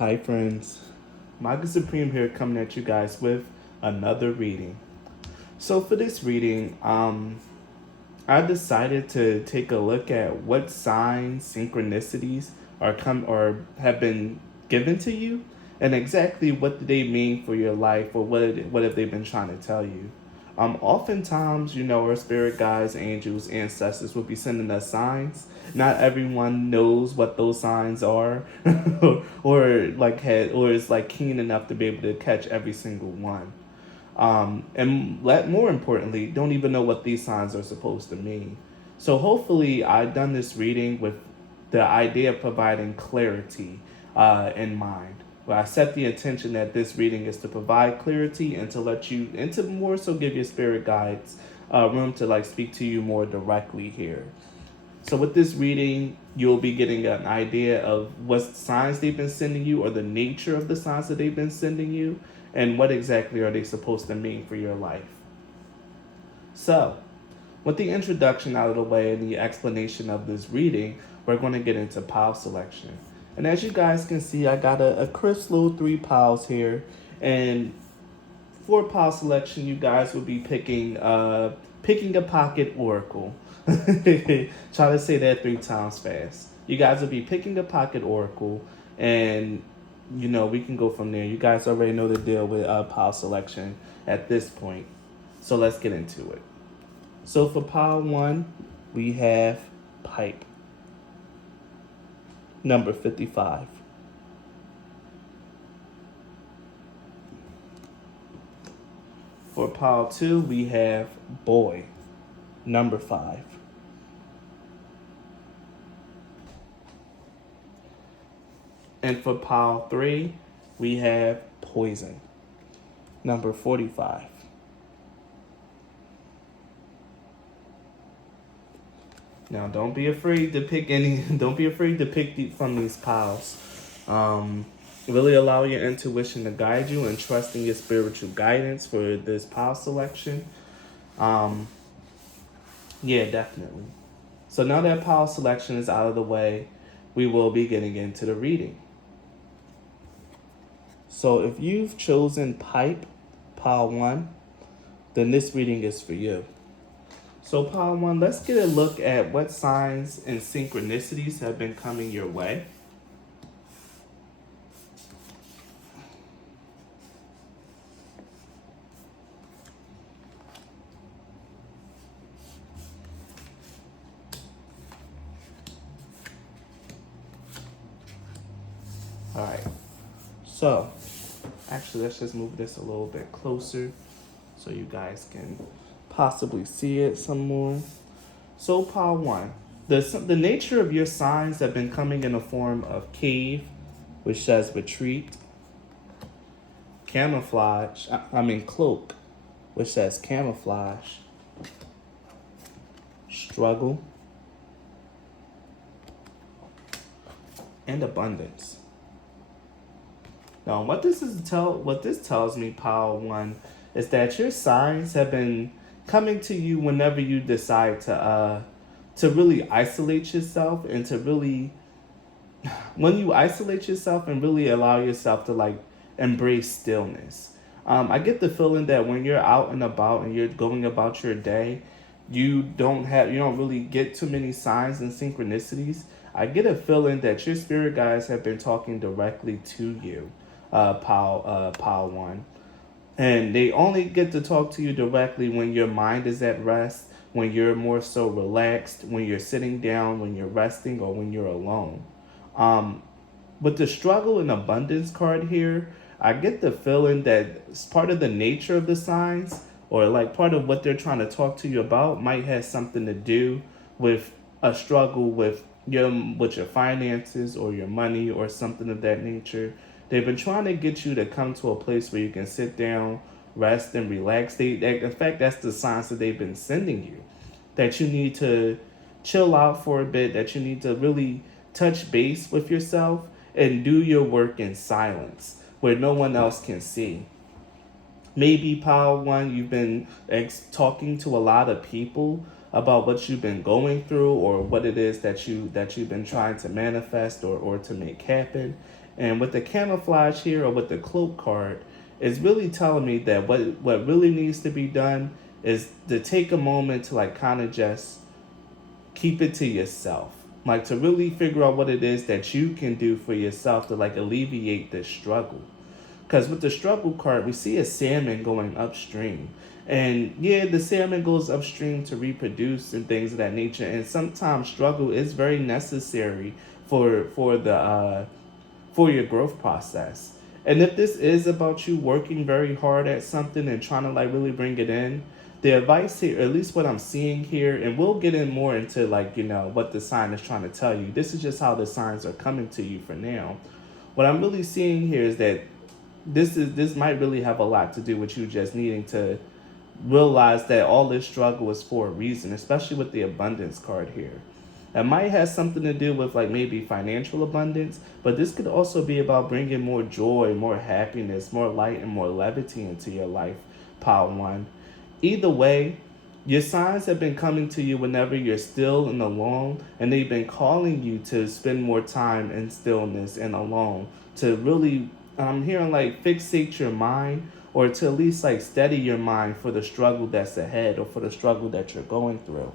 Hi friends, Maga Supreme here coming at you guys with another reading. So for this reading, I decided to take a look at what signs, synchronicities or have been given to you, and exactly what do they mean for your life, or what have they been trying to tell you. Oftentimes, our spirit guides, angels, ancestors will be sending us signs. Not everyone knows what those signs are, or is like keen enough to be able to catch every single one. More importantly, don't even know what these signs are supposed to mean. So hopefully, I've done this reading with the idea of providing clarity in mind. Well, I set the intention that this reading is to provide clarity and to let you, and to more so give your spirit guides room to like speak to you more directly here. So with this reading, you'll be getting an idea of what signs they've been sending you, or the nature of the signs that they've been sending you, and what exactly are they supposed to mean for your life. So, with the introduction out of the way and the explanation of this reading, we're going to get into pile selection. And as you guys can see, I got a crisp little 3 piles here. And for pile selection, you guys will be picking a pocket oracle. Try to say that 3 times fast. You guys will be picking a pocket oracle, and we can go from there. You guys already know the deal with pile selection at this point, so let's get into it. So for pile one, we have pipe, number 55. For pile two, we have boy, number 5. And for pile three, we have poison, number 45. Now, don't be afraid to pick any. Don't be afraid to pick from these piles. Really allow your intuition to guide you, and trust in your spiritual guidance for this pile selection. Um, yeah, definitely. So now that pile selection is out of the way, we will be getting into the reading. So if you've chosen pipe, pile one, then this reading is for you. So pile one, let's get a look at what signs and synchronicities have been coming your way. All right. So, actually, let's just move this a little bit closer so you guys can possibly see it some more. So, pile one, the nature of your signs have been coming in the form of cave, which says retreat, camouflage, cloak, which says camouflage, struggle, and abundance. Now, what this tells me, pile one, is that your signs have been coming to you whenever you decide to really isolate yourself, and to really, when you isolate yourself and really allow yourself to like embrace stillness. I get the feeling that when you're out and about and you're going about your day, you don't really get too many signs and synchronicities. I get a feeling that your spirit guides have been talking directly to you, pile one, and they only get to talk to you directly when your mind is at rest, when you're more so relaxed, when you're sitting down, when you're resting, or when you're alone. Um, with the struggle and abundance card here, I get the feeling that it's part of the nature of the signs, or like part of what they're trying to talk to you about, might have something to do with a struggle with your finances or your money or something of that nature. They've been trying to get you to come to a place where you can sit down, rest, and relax. In fact, that's the signs that they've been sending you. That you need to chill out for a bit, that you need to really touch base with yourself and do your work in silence where no one else can see. Maybe pile one, you've been talking to a lot of people, about what you've been going through or what it is that you've been trying to manifest or to make happen. And with the camouflage here or with the cloak card, it's really telling me that what really needs to be done is to take a moment to like kind of just keep it to yourself. Like to really figure out what it is that you can do for yourself to like alleviate this struggle. Because with the struggle card, we see a salmon going upstream. And yeah, the salmon goes upstream to reproduce and things of that nature. And sometimes struggle is very necessary for your growth process. And if this is about you working very hard at something and trying to like really bring it in, the advice here, at least what I'm seeing here, and we'll get in more into like, what the sign is trying to tell you. This is just how the signs are coming to you for now. What I'm really seeing here is that this might really have a lot to do with you just needing to realize that all this struggle is for a reason, especially with the abundance card here. It might have something to do with like maybe financial abundance, but this could also be about bringing more joy, more happiness, more light, and more levity into your life, pile one. Either way, your signs have been coming to you whenever you're still and alone, and they've been calling you to spend more time in stillness and alone to really, I'm hearing like fixate your mind or to at least like steady your mind for the struggle that's ahead or for the struggle that you're going through.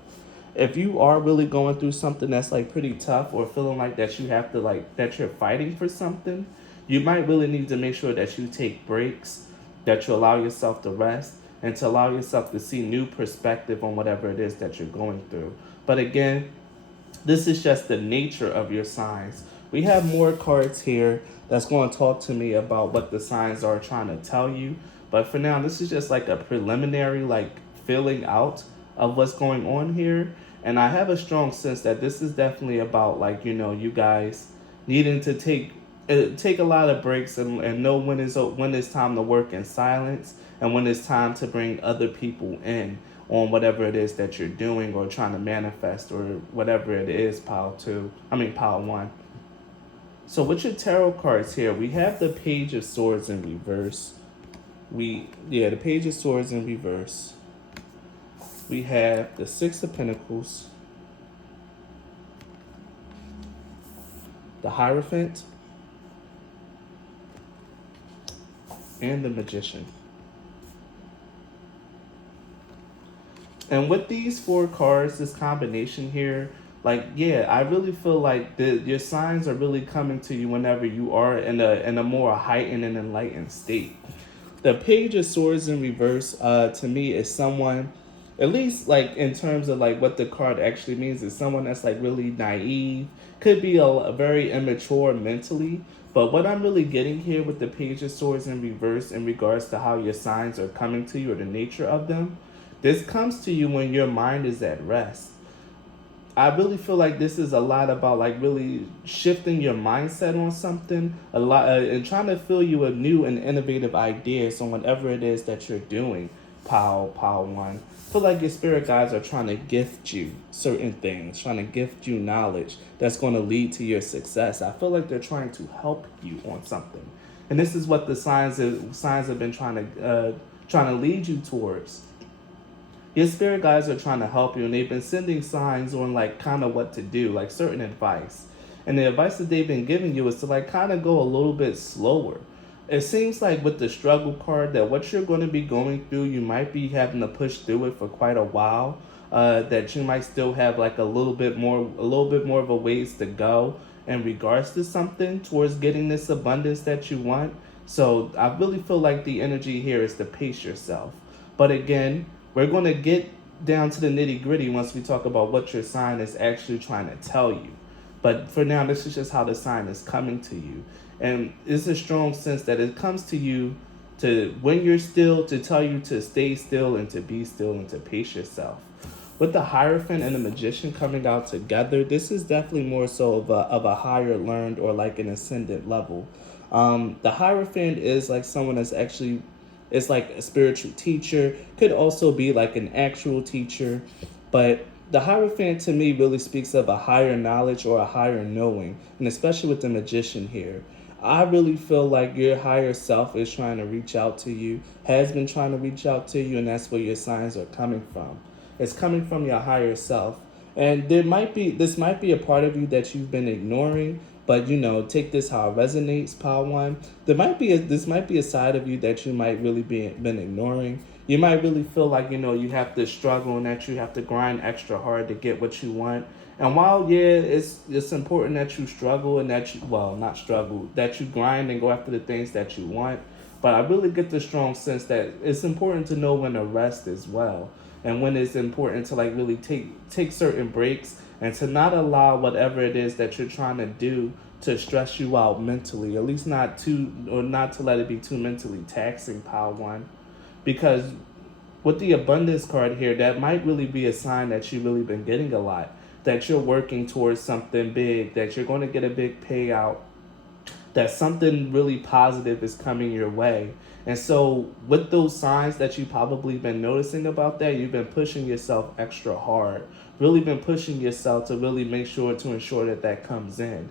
If you are really going through something that's like pretty tough or feeling like that you have to like that you're fighting for something, you might really need to make sure that you take breaks, that you allow yourself to rest and to allow yourself to see new perspective on whatever it is that you're going through. But again, this is just the nature of your signs. We have more cards here that's going to talk to me about what the signs are trying to tell you. But for now, this is just like a preliminary, like filling out of what's going on here. And I have a strong sense that this is definitely about like, you guys needing to take a lot of breaks and know when it's time to work in silence and when it's time to bring other people in on whatever it is that you're doing or trying to manifest or whatever it is, pile one. So with your tarot cards here, we have the Page of Swords in reverse. The Page of Swords in reverse. We have the Six of Pentacles, the Hierophant, and the Magician. And with these four cards, this combination here, I really feel like your signs are really coming to you whenever you are in a more heightened and enlightened state. The Page of Swords in reverse, to me, is someone, at least like in terms of like what the card actually means, is someone that's like really naive, could be a very immature mentally. But what I'm really getting here with the Page of Swords in reverse in regards to how your signs are coming to you or the nature of them, this comes to you when your mind is at rest. I really feel like this is a lot about like really shifting your mindset on something, a lot, and trying to fill you with new and innovative ideas on whatever it is that you're doing. Pile one. I feel like your spirit guides are trying to gift you certain things, trying to gift you knowledge that's going to lead to your success. I feel like they're trying to help you on something, and this is what the signs have been trying to lead you towards. Your spirit guides are trying to help you, and they've been sending signs on like kind of what to do, like certain advice. And the advice that they've been giving you is to like kind of go a little bit slower. It seems like with the struggle card that what you're going to be going through, you might be having to push through it for quite a while. That you might still have like a little bit more of a ways to go in regards to something towards getting this abundance that you want. So I really feel like the energy here is to pace yourself. But again, we're going to get down to the nitty gritty once we talk about what your sign is actually trying to tell you. But for now, this is just how the sign is coming to you. And it's a strong sense that it comes to you to, when you're still, to tell you to stay still and to be still and to pace yourself. With the Hierophant and the Magician coming out together, this is definitely more so of a higher learned or like an ascendant level. The Hierophant is like someone that's actually, it's like a spiritual teacher, could also be like an actual teacher, but the Hierophant to me really speaks of a higher knowledge or a higher knowing, and especially with the Magician here. I really feel like your higher self is trying to reach out to you, has been trying to reach out to you, and that's where your signs are coming from. It's coming from your higher self. And this might be a part of you that you've been ignoring, but take this how it resonates, Power One. This might be a side of you that you might really be been ignoring. You might really feel like you have to struggle and that you have to grind extra hard to get what you want. And while it's important that you struggle and that you well not struggle that you grind and go after the things that you want, but I really get the strong sense that it's important to know when to rest as well, and when it's important to like really take certain breaks and to not allow whatever it is that you're trying to do to stress you out mentally, at least not too, or not to let it be too mentally taxing, Power One, because with the abundance card here, that might really be a sign that you've really been getting a lot, that you're working towards something big, that you're going to get a big payout, that something really positive is coming your way. And so, with those signs that you've probably been noticing about that, you've been pushing yourself extra hard, really been pushing yourself to really make sure to ensure that that comes in.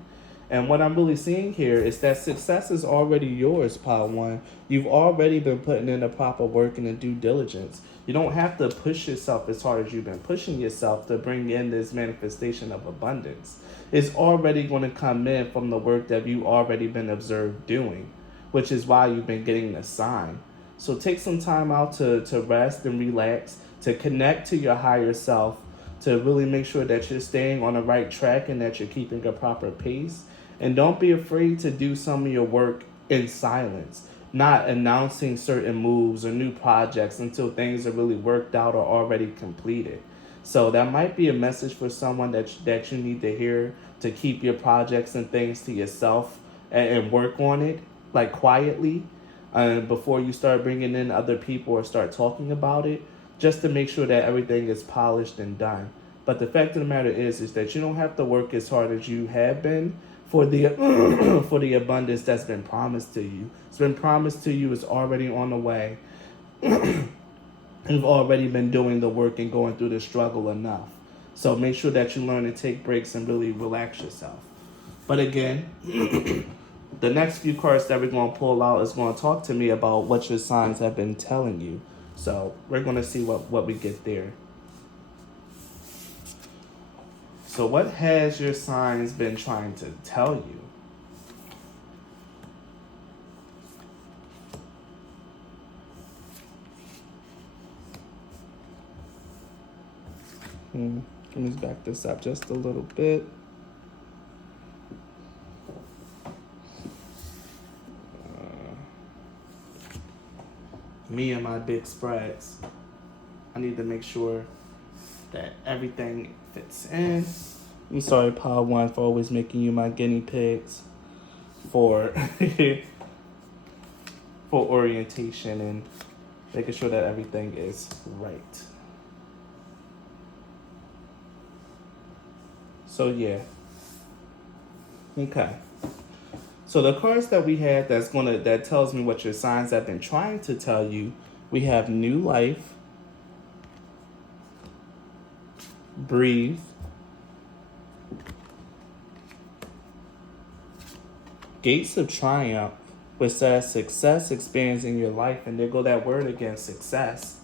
And what I'm really seeing here is that success is already yours, Part One. You've already been putting in the proper work and the due diligence. You don't have to push yourself as hard as you've been pushing yourself to bring in this manifestation of abundance. It's already going to come in from the work that you've already been observed doing, which is why you've been getting the sign. So take some time out to rest and relax, to connect to your higher self, to really make sure that you're staying on the right track and that you're keeping a proper pace. And don't be afraid to do some of your work in silence, not announcing certain moves or new projects until things are really worked out or already completed. So that might be a message for someone that you need to hear, to keep your projects and things to yourself and work on it like quietly before you start bringing in other people or start talking about it, just to make sure that everything is polished and done. But the fact of the matter is that you don't have to work as hard as you have been for the for the abundance that's been promised to you. It's been promised to you. It's already on the way. You've already been doing the work and going through the struggle enough. So make sure that you learn to take breaks and really relax yourself. But again, the next few cards that we're going to pull out is going to talk to me about what your signs have been telling you. So we're going to see what we get there. So what has your signs been trying to tell you? Let me back this up just a little bit. Me and my big spreads. I need to make sure that everything fits in. I'm sorry, Power One, for always making you my guinea pigs for for orientation and making sure that everything is right. So yeah. Okay. So the cards that we had that tells me what your signs have been trying to tell you, we have new life, breathe, gates of triumph, which says success expands in your life, and there go that word again, success,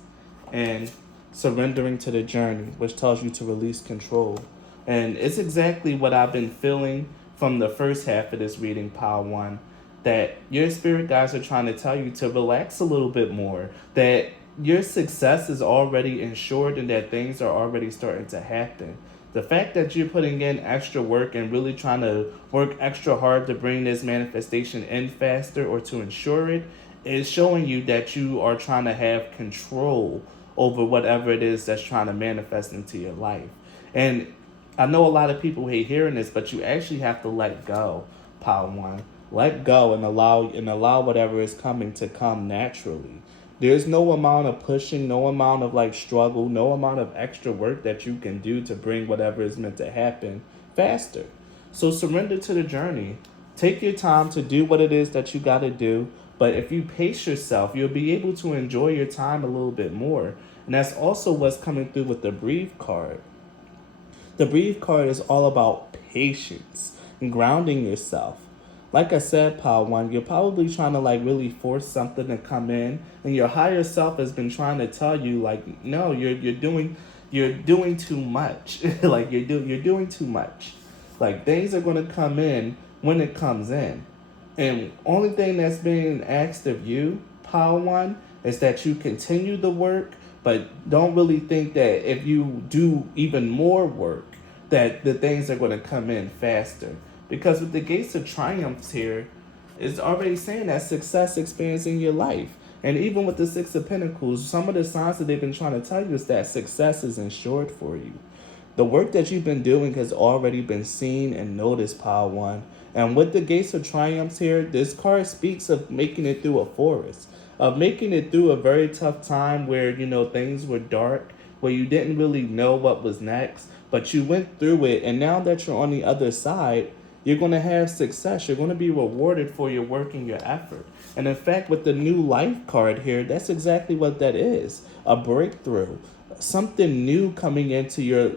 and surrendering to the journey, which tells you to release control. And it's exactly what I've been feeling from the first half of this reading, Power One, that your spirit guides are trying to tell you to relax a little bit more, that your success is already ensured and that things are already starting to happen. The fact that you're putting in extra work and really trying to work extra hard to bring this manifestation in faster or to ensure it is showing you that you are trying to have control over whatever it is that's trying to manifest into your life. And I know a lot of people hate hearing this, but you actually have to let go, Power One. Let go and allow whatever is coming to come naturally. There's no amount of pushing, no amount of like struggle, no amount of extra work that you can do to bring whatever is meant to happen faster. So surrender to the journey. Take your time to do what it is that you got to do. But if you pace yourself, you'll be able to enjoy your time a little bit more. And that's also what's coming through with the Breathe card. The Breathe card is all about patience and grounding yourself. Like I said, Power One, you're probably trying to like really force something to come in, and your higher self has been trying to tell you like, no, you're doing you're doing too much. Like you're doing too much. Like things are gonna come in when it comes in. And only thing that's being asked of you, Power One, is that you continue the work, but don't really think that if you do even more work, that the things are going to come in faster. Because with the Gates of Triumphs here, it's already saying that success expands in your life. And even with the Six of Pentacles, some of the signs that they've been trying to tell you is that success is ensured for you. The work that you've been doing has already been seen and noticed, Power One. And with the Gates of Triumphs here, this card speaks of making it through a forest, of making it through a very tough time where, things were dark, where you didn't really know what was next, but you went through it. And now that you're on the other side, you're going to have success. You're going to be rewarded for your work and your effort. And in fact, with the new life card here, that's exactly what that is, a breakthrough, something new coming into your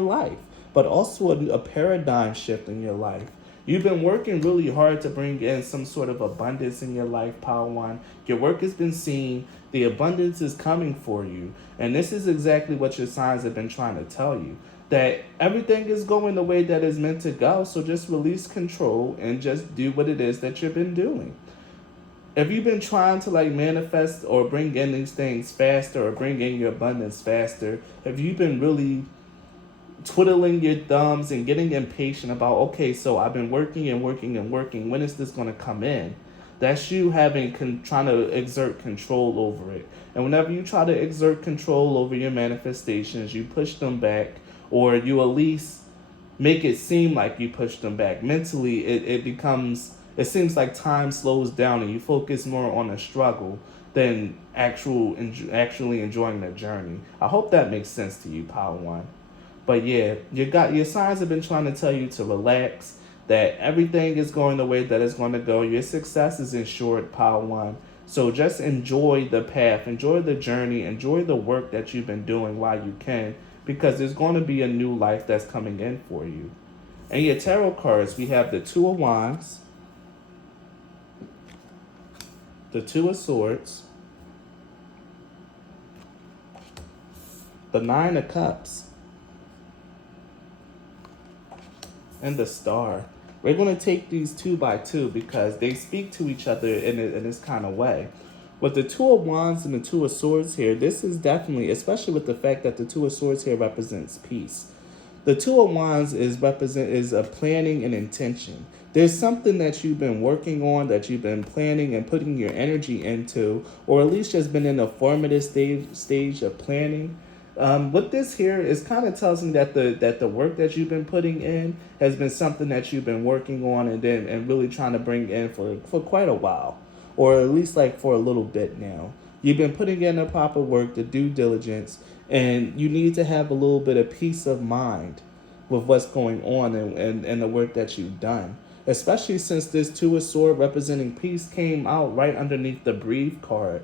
life, but also a paradigm shift in your life. You've been working really hard to bring in some sort of abundance in your life, Power One. Your work has been seen. The abundance is coming for you. And this is exactly what your signs have been trying to tell you. That everything is going the way that is meant to go. So just release control and just do what it is that you've been doing. If you've been trying to manifest or bring in these things faster or bring in your abundance faster, if you've been really twiddling your thumbs and getting impatient about, okay, so I've been working and working and working, when is this going to come in? That's you trying to exert control over it. And whenever you try to exert control over your manifestations, you push them back, or you at least make it seem like you push them back. Mentally, it seems like time slows down and you focus more on the struggle than actually enjoying the journey. I hope that makes sense to you, Power One. But yeah, your signs have been trying to tell you to relax, that everything is going the way that it's going to go. Your success is ensured, Power One. So just enjoy the path, enjoy the journey, enjoy the work that you've been doing while you can, because there's going to be a new life that's coming in for you. And your tarot cards, we have the Two of Wands, the Two of Swords, the Nine of Cups, and the Star. We're going to take these two by two because they speak to each other in this kind of way. With the Two of Wands and the Two of Swords here, this is definitely, especially with the fact that the Two of Swords here represents peace. The Two of Wands is a planning and intention. There's something that you've been working on, that you've been planning and putting your energy into, or at least just been in a formative stage of planning. With this here, it kind of tells me that the work that you've been putting in has been something that you've been working on and really trying to bring in for quite a while, or at least for a little bit now. You've been putting in the proper work, the due diligence, and you need to have a little bit of peace of mind with what's going on and the work that you've done. Especially since this Two of Swords representing peace came out right underneath the Breathe card.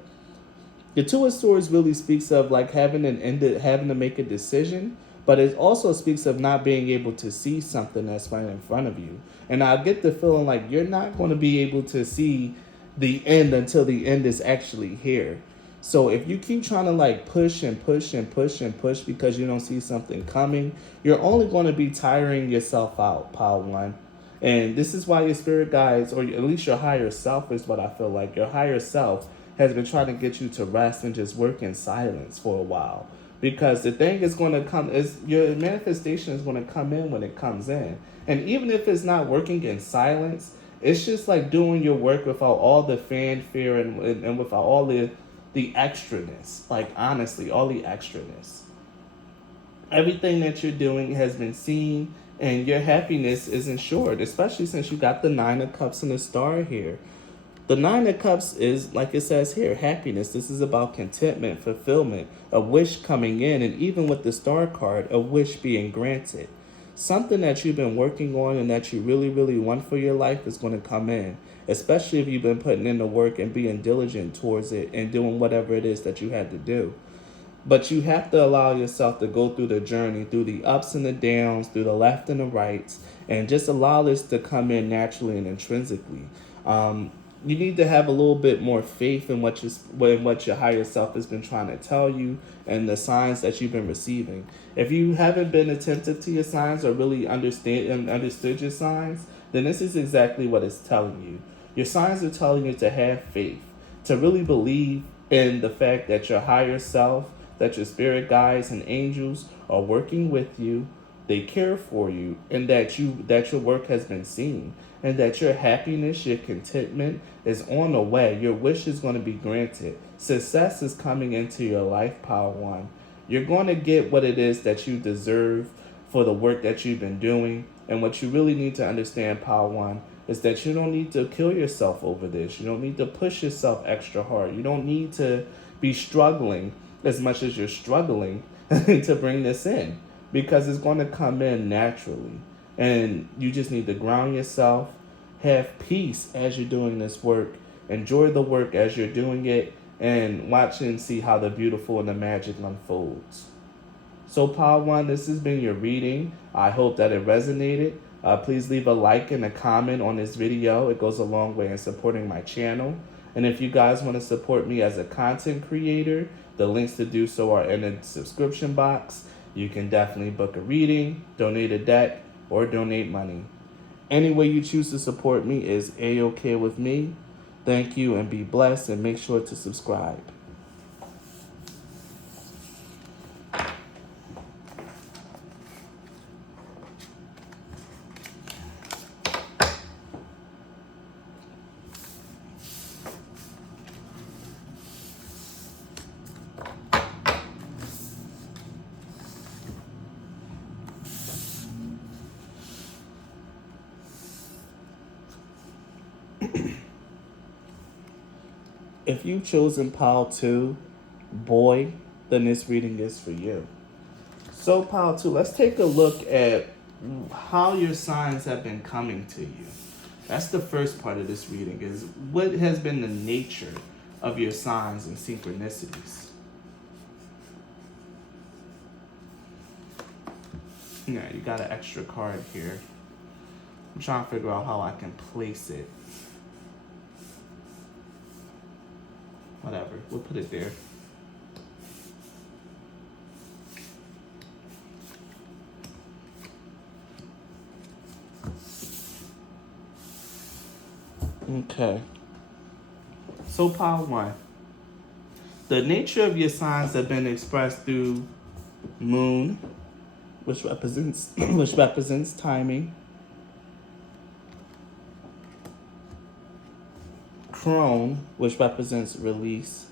The Two of Swords really speaks of having to make a decision, but it also speaks of not being able to see something that's right in front of you. And I get the feeling like you're not going to be able to see the end until the end is actually here. So if you keep trying to push and push and push and push because you don't see something coming, you're only going to be tiring yourself out, Power One. And this is why your spirit guides, or at least your higher self is what I feel like. Your higher self has been trying to get you to rest and just work in silence for a while. Because the thing is going to come, your manifestation is going to come in when it comes in. And even if it's not working in silence, it's just doing your work without all the fanfare and without all the extraness. Honestly, all the extraness. Everything that you're doing has been seen, and your happiness is ensured, especially since you got the Nine of Cups and the Star here. The Nine of Cups is, like it says here, happiness. This is about contentment, fulfillment, a wish coming in, and even with the Star card, a wish being granted. Something that you've been working on and that you really, really want for your life is going to come in, especially if you've been putting in the work and being diligent towards it and doing whatever it is that you had to do. But you have to allow yourself to go through the journey, through the ups and the downs, through the left and the rights, and just allow this to come in naturally and intrinsically. you need to have a little bit more faith in what your higher self has been trying to tell you and the signs that you've been receiving. If you haven't been attentive to your signs or really understand and understood your signs, then this is exactly what it's telling you. Your signs are telling you to have faith, to really believe in the fact that your higher self, that your spirit guides and angels are working with you, they care for you, and that your work has been seen, and that your happiness, your contentment is on the way. Your wish is going to be granted. Success is coming into your life, Power One. You're going to get what it is that you deserve for the work that you've been doing. And what you really need to understand, Power One, is that you don't need to kill yourself over this. You don't need to push yourself extra hard. You don't need to be struggling as much as you're struggling to bring this in, because it's going to come in naturally. And you just need to ground yourself, have peace as you're doing this work, enjoy the work as you're doing it, and watch and see how the beautiful and the magic unfolds. So, Power One, this has been your reading. I hope that it resonated. Please leave a like and a comment on this video. It goes a long way in supporting my channel. And if you guys want to support me as a content creator, the links to do so are in the subscription box. You can definitely book a reading, donate a deck, or donate money. Any way you choose to support me is A-OK with me. Thank you and be blessed, and make sure to subscribe. If you've chosen Pile 2, boy, then this reading is for you. So, Pile 2, let's take a look at how your signs have been coming to you. That's the first part of this reading, is what has been the nature of your signs and synchronicities. Yeah, you got an extra card here. I'm trying to figure out how I can place it. Whatever, we'll put it there. Okay. So, Pile 1. The nature of your signs have been expressed through Moon, which represents timing. Crone, which represents release.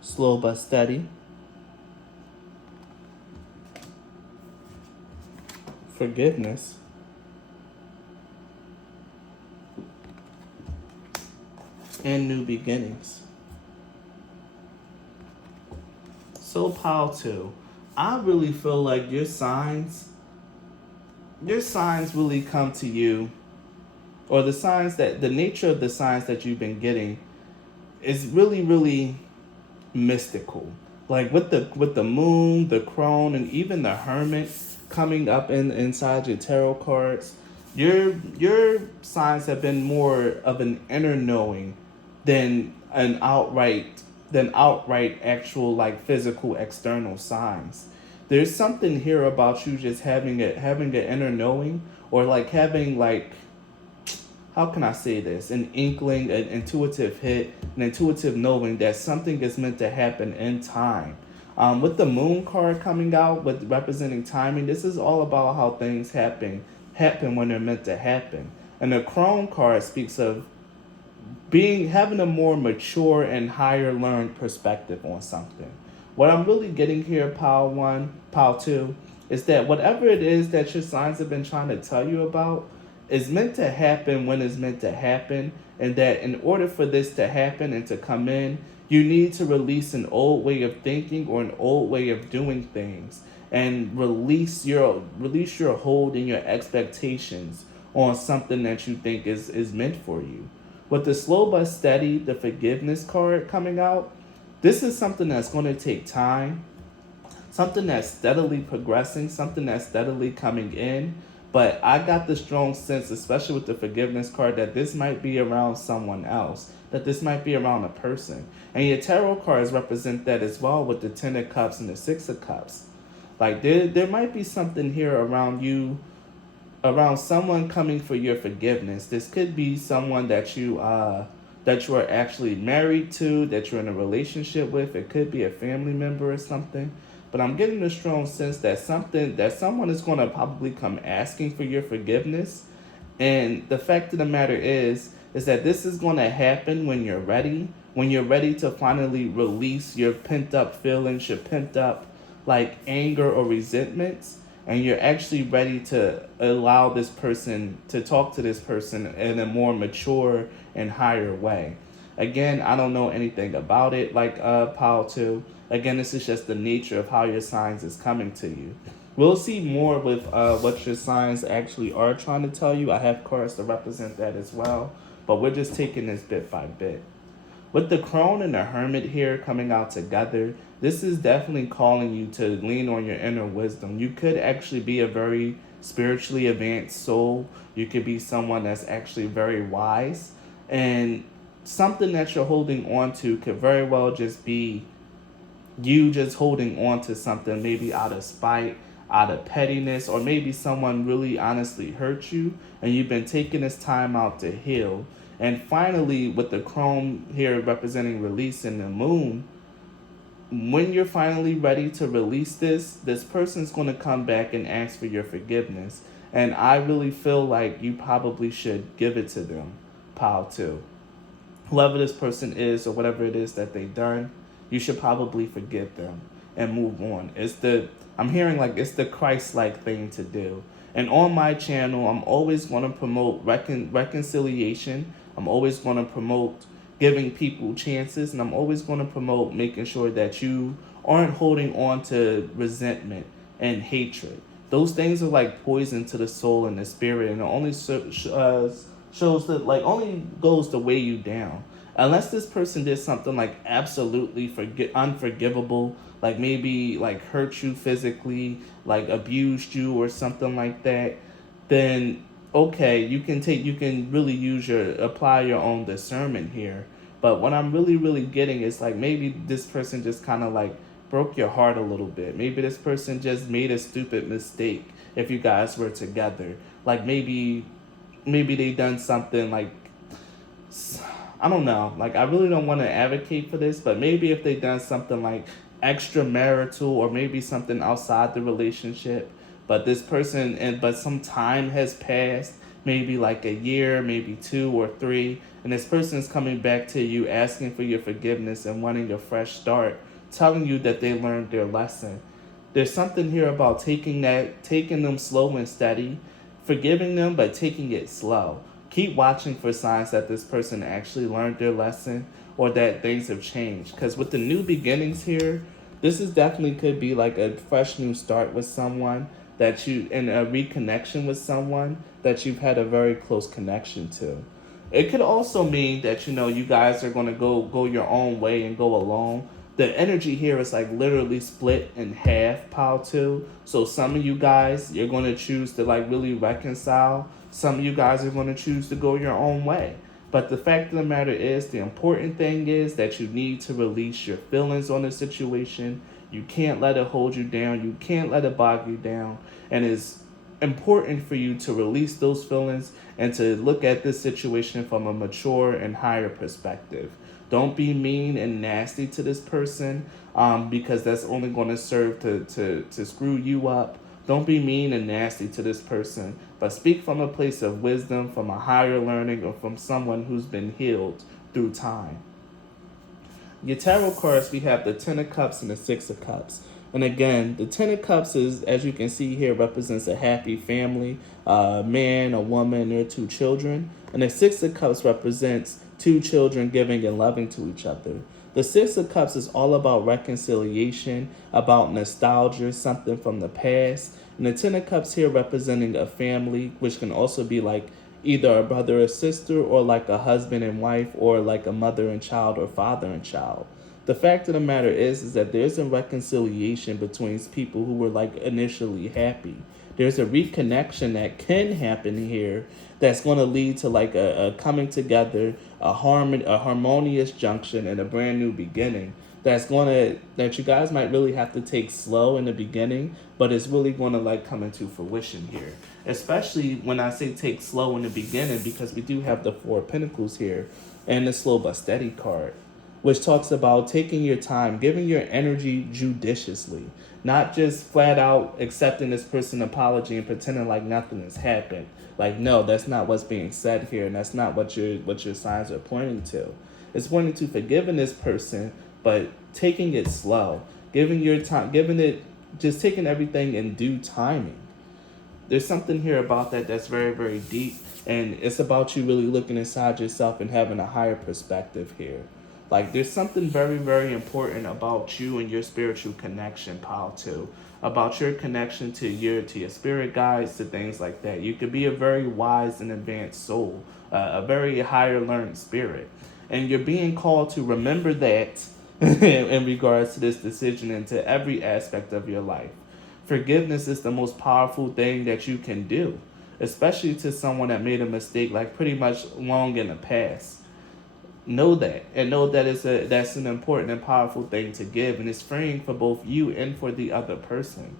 Slow but steady. Forgiveness. And new beginnings. So, Pile 2, I really feel like your signs really come to you, or the nature of the signs that you've been getting is really, really mystical. Like with the moon, the crone, and even the hermit coming up inside your tarot cards, your signs have been more of an inner knowing than outright actual, like, physical external signs. There's something here about you just having an inner knowing, or like having, like, how can I say this? An inkling, an intuitive hit, an intuitive knowing that something is meant to happen in time. With the moon card coming out with representing timing, this is all about how things happen when they're meant to happen. And the crone card speaks of having a more mature and higher learned perspective on something. What I'm really getting here, Pile 2, is that whatever it is that your signs have been trying to tell you about is meant to happen when it's meant to happen, and that in order for this to happen and to come in, you need to release an old way of thinking or an old way of doing things, and release your hold and your expectations on something that you think is meant for you. With the slow but steady, the forgiveness card coming out, this is something that's going to take time, something that's steadily progressing, something that's steadily coming in. But I got the strong sense, especially with the forgiveness card, that this might be around someone else, that this might be around a person. And your tarot cards represent that as well with the Ten of Cups and the Six of Cups. Like there might be something here around you, around someone coming for your forgiveness. This could be someone that you are actually married to, that you're in a relationship with. It could be a family member or something. But I'm getting a strong sense that someone is going to probably come asking for your forgiveness. And the fact of the matter is that this is going to happen when you're ready to finally release your pent up feelings, your pent up like anger or resentments, and you're actually ready to allow this person to talk to this person in a more mature and higher way. Again, I don't know anything about it like Paul too. Again, this is just the nature of how your signs is coming to you. We'll see more with what your signs actually are trying to tell you. I have cards to represent that as well, but we're just taking this bit by bit. With the crone and the hermit here coming out together, this is definitely calling you to lean on your inner wisdom. You could actually be a very spiritually advanced soul. You could be someone that's actually very wise. And something that you're holding on to could very well just be you just holding on to something, maybe out of spite, out of pettiness, or maybe someone really honestly hurt you and you've been taking this time out to heal. And finally, with the chrome here representing release in the moon, when you're finally ready to release this person's going to come back and ask for your forgiveness. And I really feel like you probably should give it to them, pal, too. Whoever this person is or whatever it is that they done, you should probably forgive them and move on. I'm hearing like it's the Christ-like thing to do. And on my channel, I'm always going to promote reconciliation. I'm always going to promote giving people chances, and I'm always going to promote making sure that you aren't holding on to resentment and hatred. Those things are like poison to the soul and the spirit, and it only shows that like only goes to weigh you down. Unless this person did something like absolutely unforgivable, like maybe like hurt you physically, like abused you or something like that, then okay, you can really apply your own discernment here. But what I'm really getting is like maybe this person just kind of like broke your heart a little bit. Maybe this person just made a stupid mistake if you guys were together. Like maybe they done something like I don't know. Like I really don't want to advocate for this, but maybe if they done something like extramarital or maybe something outside the relationship, but this person but some time has passed, maybe like a year, maybe 2 or 3, and this person is coming back to you asking for your forgiveness and wanting a fresh start, telling you that they learned their lesson. There's something here about taking them slow and steady, forgiving them, but taking it slow. Keep watching for signs that this person actually learned their lesson or that things have changed. Because with the new beginnings here, this is definitely could be like a fresh new start with someone and a reconnection with someone that you've had a very close connection to. It could also mean that you guys are going to go your own way and go alone. The energy here is like literally split in half, pile two. So some of you guys, you're going to choose to like really reconcile. Some of you guys are going to choose to go your own way. But the fact of the matter is, the important thing is that you need to release your feelings on the situation. You can't let it hold you down. You can't let it bog you down. And it's important for you to release those feelings and to look at this situation from a mature and higher perspective. Don't be mean and nasty to this person because that's only going to serve to screw you up. Don't be mean and nasty to this person, but speak from a place of wisdom, from a higher learning, or from someone who's been healed through time. Your tarot cards, we have the Ten of Cups and the Six of Cups. And again, the Ten of Cups is, as you can see here, represents a happy family, a man, a woman, their 2 children. And the Six of Cups represents 2 children giving and loving to each other. The Six of Cups is all about reconciliation, about nostalgia, something from the past. And the Ten of Cups here representing a family, which can also be like either a brother or sister, or like a husband and wife, or like a mother and child, or father and child. The fact of the matter is that there's a reconciliation between people who were like initially happy. There's a reconnection that can happen here that's going to lead to like a coming together, a harmonious junction, and a brand new beginning. That you guys might really have to take slow in the beginning, but it's really going to like come into fruition here. Especially when I say take slow in the beginning, because we do have the Four of Pentacles here and the slow but steady card, which talks about taking your time, giving your energy judiciously, not just flat out accepting this person's apology and pretending like nothing has happened. Like, no, that's not what's being said here, and that's not what your signs are pointing to. It's pointing to forgiving this person, but taking it slow, giving your time, just taking everything in due timing. There's something here about that that's very, very deep, and it's about you really looking inside yourself and having a higher perspective here. Like, there's something very, very important about you and your spiritual connection, pal, too. About your connection to your spirit guides, to things like that. You could be a very wise and advanced soul, a very higher learned spirit, and you're being called to remember that in regards to this decision and to every aspect of your life. Forgiveness is the most powerful thing that you can do, especially to someone that made a mistake like pretty much long in the past. Know that, and know that that's an important and powerful thing to give, and it's freeing for both you and for the other person.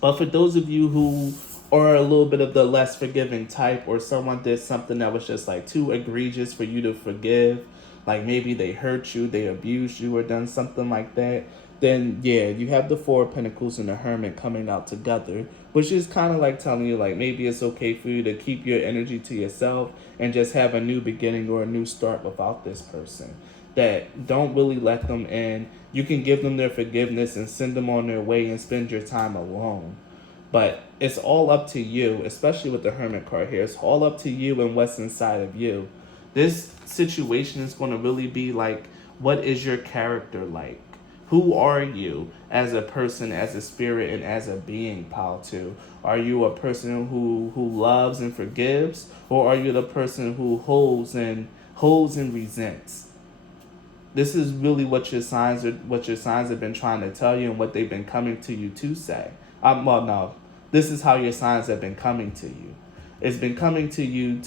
But for those of you who are a little bit of the less forgiving type, or someone did something that was just like too egregious for you to forgive, like maybe they hurt you, they abused you, or done something like that, then yeah, you have the Four of Pentacles and the Hermit coming out together, which is kind of like telling you like maybe it's okay for you to keep your energy to yourself and just have a new beginning or a new start without this person. That don't really let them in. You can give them their forgiveness and send them on their way and spend your time alone. But it's all up to you, especially with the Hermit card here. It's all up to you and what's inside of you. This situation is going to really be like, what is your character like? Who are you as a person, as a spirit, and as a being, pal, too? Are you a person who loves and forgives, or are you the person who holds and resents? This is really what your signs have been trying to tell you and what they've been coming to you to say. Well, no, this is how your signs have been coming to you. It's been coming to you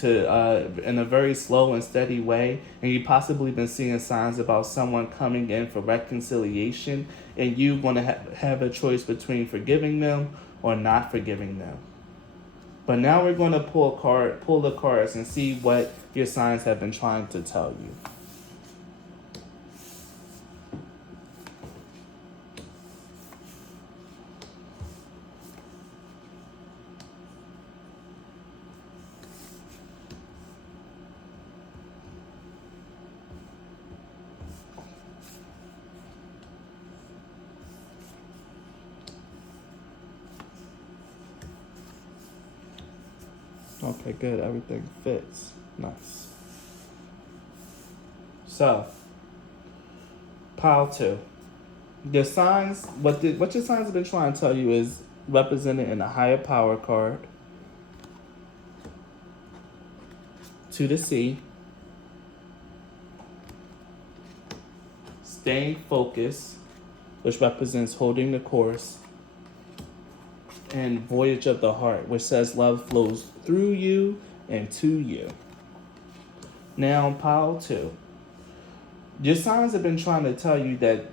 in a very slow and steady way, and you possibly been seeing signs about someone coming in for reconciliation, and you going to have a choice between forgiving them or not forgiving them. But now we're going to pull the cards, and see what your signs have been trying to tell you. Okay, good. Everything fits. Nice. So, pile two. Your signs, what your signs have been trying to tell you is represented in a higher power card. To the sea. Staying focused, which represents holding the course. And Voyage of the Heart, which says love flows through you and to you. Now, pile two. Your signs have been trying to tell you that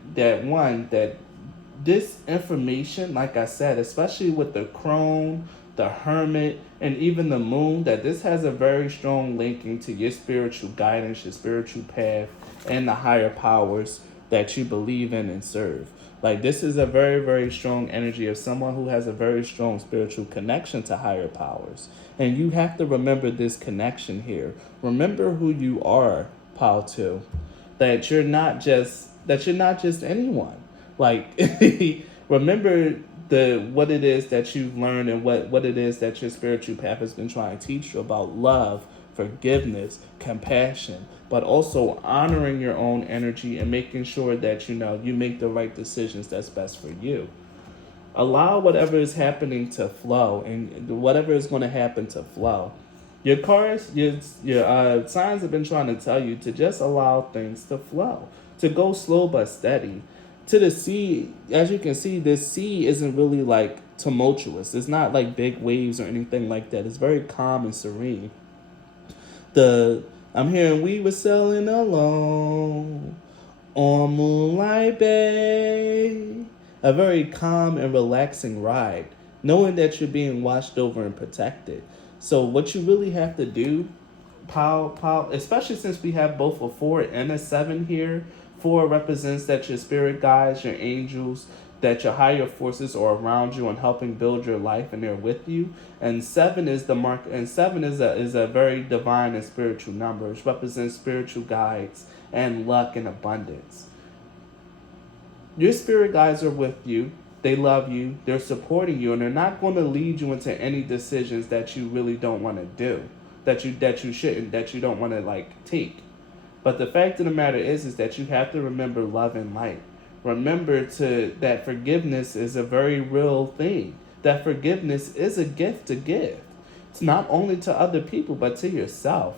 this information, like I said, especially with the crone, the hermit, and even the moon, that this has a very strong linking to your spiritual guidance, your spiritual path, and the higher powers that you believe in and serve. Like, this is a very, very strong energy of someone who has a very strong spiritual connection to higher powers. And you have to remember this connection here. Remember who you are, Pal 2. That you're not just anyone. Like, remember what it is that you've learned and what it is that your spiritual path has been trying to teach you about love, forgiveness, compassion, but also honoring your own energy and making sure that you make the right decisions that's best for you. Allow whatever is happening to flow, and whatever is going to happen to flow. Your cards, your signs have been trying to tell you to just allow things to flow, to go slow but steady, to the sea, as you can see, this sea isn't really like tumultuous. It's not like big waves or anything like that. It's very calm and serene. The I'm hearing we were sailing alone on Moonlight Bay. A very calm and relaxing ride, knowing that you're being watched over and protected. So what you really have to do, Pal, especially since we have both a 4 and a 7 here. 4 represents that your spirit guides, your angels, that your higher forces are around you and helping build your life and they're with you. And 7 is the mark, and 7 is a very divine and spiritual number. It represents spiritual guides and luck and abundance. Your spirit guides are with you. They love you. They're supporting you, and they're not going to lead you into any decisions that you really don't want to do, that you shouldn't, that you don't want to like take. But the fact of the matter is that you have to remember love and light. Remember to that forgiveness is a very real thing. That forgiveness is a gift to give. It's not only to other people but to yourself.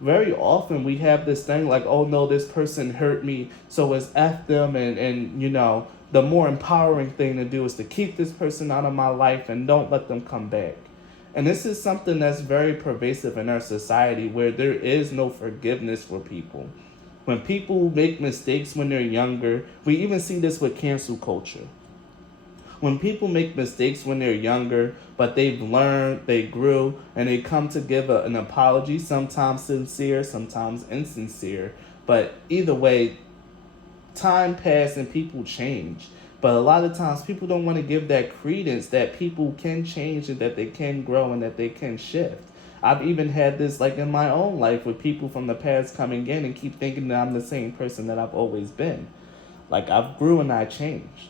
Very often we have this thing like, oh no, this person hurt me, so it's F them, and you know, the more empowering thing to do is to keep this person out of my life and don't let them come back. And this is something that's very pervasive in our society where there is no forgiveness for people. When people make mistakes when they're younger, we even see this with cancel culture. When people make mistakes when they're younger, but they've learned, they grew, and they come to give an apology, sometimes sincere, sometimes insincere. But either way, time passed and people change. But a lot of times people don't want to give that credence that people can change and that they can grow and that they can shift. I've even had this like in my own life with people from the past coming in and keep thinking that I'm the same person that I've always been. Like I've grew and I changed.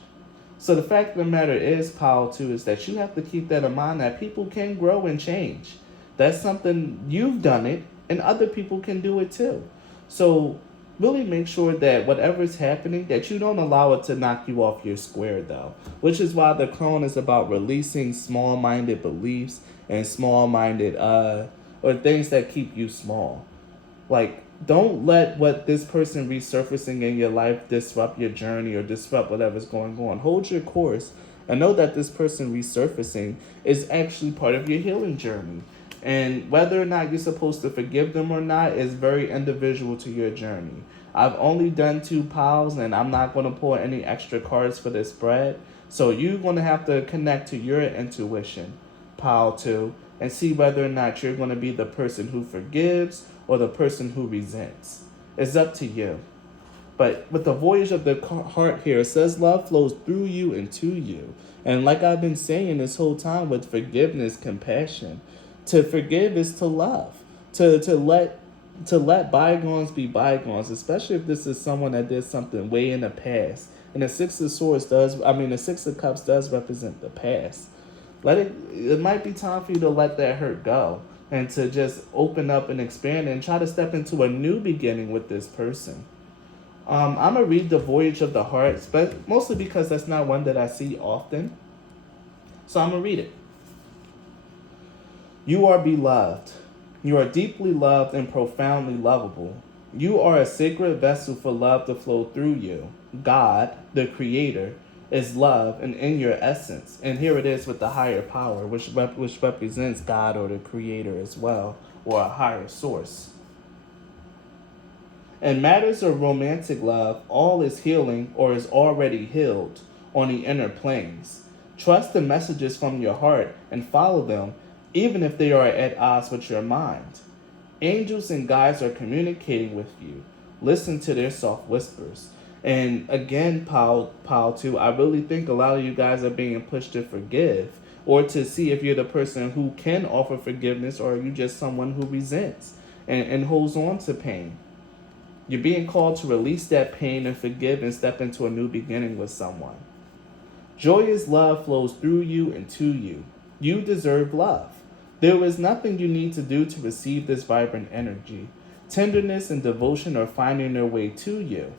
So the fact of the matter is, Paul, too, is that you have to keep that in mind that people can grow and change. That's something you've done it and other people can do it too. So really make sure that whatever is happening, that you don't allow it to knock you off your square though. Which is why the crone is about releasing small-minded beliefs and small-minded or things that keep you small. Like, don't let what this person resurfacing in your life disrupt your journey or disrupt whatever's going on. Hold your course and know that this person resurfacing is actually part of your healing journey. And whether or not you're supposed to forgive them or not is very individual to your journey. I've only done 2 piles and I'm not going to pull any extra cards for this spread. So you're going to have to connect to your intuition, pile 2, and see whether or not you're going to be the person who forgives or the person who resents. It's up to you. But with the voyage of the heart here, it says love flows through you and to you. And like I've been saying this whole time with forgiveness, compassion, to forgive is to love. To let bygones be bygones, especially if this is someone that did something way in the past. And the the 6 of Cups does represent the past. It might be time for you to let that hurt go and to just open up and expand and try to step into a new beginning with this person. I'm going to read the Voyage of the Hearts, but mostly because that's not one that I see often. So I'm going to read it. You are beloved. You are deeply loved and profoundly lovable. You are a sacred vessel for love to flow through you. God, the Creator, is love and in your essence. And here it is with the higher power, which represents God or the Creator as well, or a higher source. In matters of romantic love, all is healing or is already healed on the inner planes. Trust the messages from your heart and follow them, even if they are at odds with your mind. Angels and guides are communicating with you. Listen to their soft whispers. And again, Paul too, I really think a lot of you guys are being pushed to forgive or to see if you're the person who can offer forgiveness or are you just someone who resents and holds on to pain. You're being called to release that pain and forgive and step into a new beginning with someone. Joyous love flows through you and to you. You deserve love. There is nothing you need to do to receive this vibrant energy. Tenderness and devotion are finding their way to you.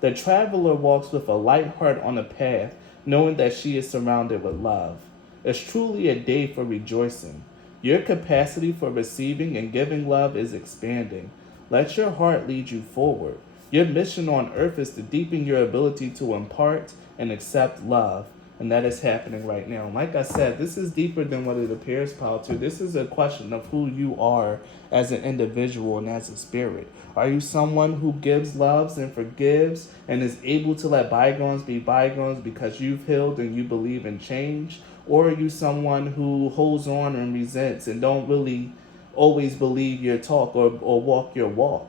The traveler walks with a light heart on a path, knowing that she is surrounded with love. It's truly a day for rejoicing. Your capacity for receiving and giving love is expanding. Let your heart lead you forward. Your mission on earth is to deepen your ability to impart and accept love. And that is happening right now. Like I said, this is deeper than what it appears, Paul, too. This is a question of who you are as an individual and as a spirit. Are you someone who gives, loves, and forgives and is able to let bygones be bygones because you've healed and you believe in change? Or are you someone who holds on and resents and don't really always believe your talk or walk your walk?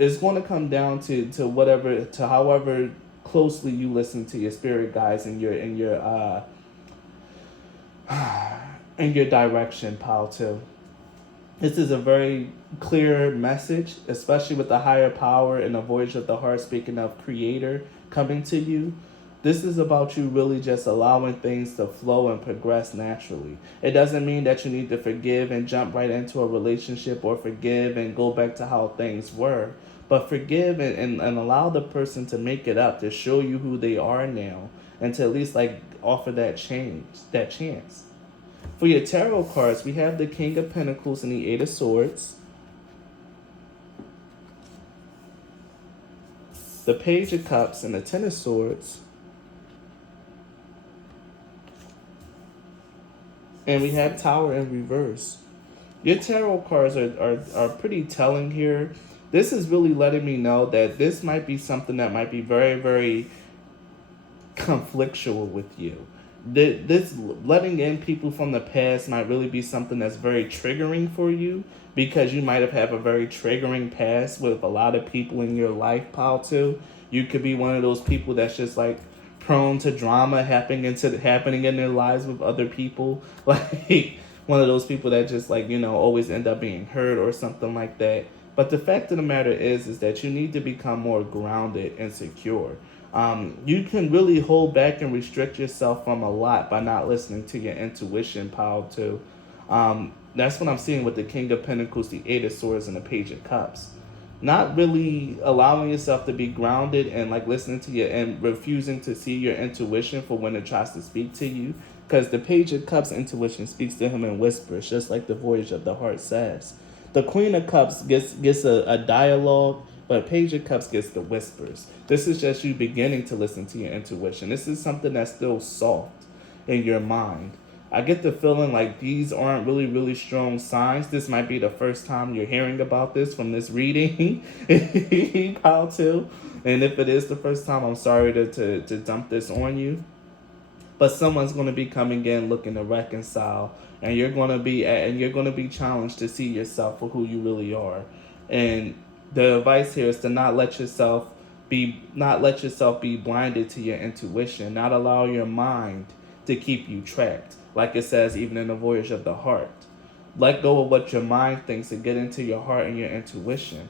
It's going to come down to whatever, to however closely you listen to your spirit guides and in your direction, pal, too. This is a very clear message, especially with the higher power and the voice of the heart speaking of creator coming to you. This is about you really just allowing things to flow and progress naturally. It doesn't mean that you need to forgive and jump right into a relationship or forgive and go back to how things were. But forgive and allow the person to make it up, to show you who they are now, and to at least like offer that change, that chance. For your tarot cards, we have the King of Pentacles and the Eight of Swords, the Page of Cups and the Ten of Swords, and we have Tower in reverse. Your tarot cards are pretty telling here. This is really letting me know that this might be something that might be very, very conflictual with you. This letting in people from the past might really be something that's very triggering for you, because you might have a very triggering past with a lot of people in your life, pal, too. You could be one of those people that's just like prone to drama happening in their lives with other people. Like one of those people that just like, always end up being hurt or something like that. But the fact of the matter is that you need to become more grounded and secure. You can really hold back and restrict yourself from a lot by not listening to your intuition, pal, too. That's what I'm seeing with the King of Pentacles, the Eight of Swords, and the Page of Cups. Not really allowing yourself to be grounded and like listening to and refusing to see your intuition for when it tries to speak to you. Because the Page of Cups intuition speaks to him in whispers, just like the Voyage of the Heart says. The Queen of Cups gets a dialogue, but Page of Cups gets the whispers. This is just you beginning to listen to your intuition. This is something that's still soft in your mind. I get the feeling like these aren't really, really strong signs. This might be the first time you're hearing about this from this reading, pal, too. And if it is the first time, I'm sorry to dump this on you. But someone's going to be coming in looking to reconcile, and you're going to be challenged to see yourself for who you really are. And the advice here is to not let yourself be blinded to your intuition, not allow your mind to keep you trapped, like it says even in the Voyage of the Heart. Let go of what your mind thinks and get into your heart and your intuition.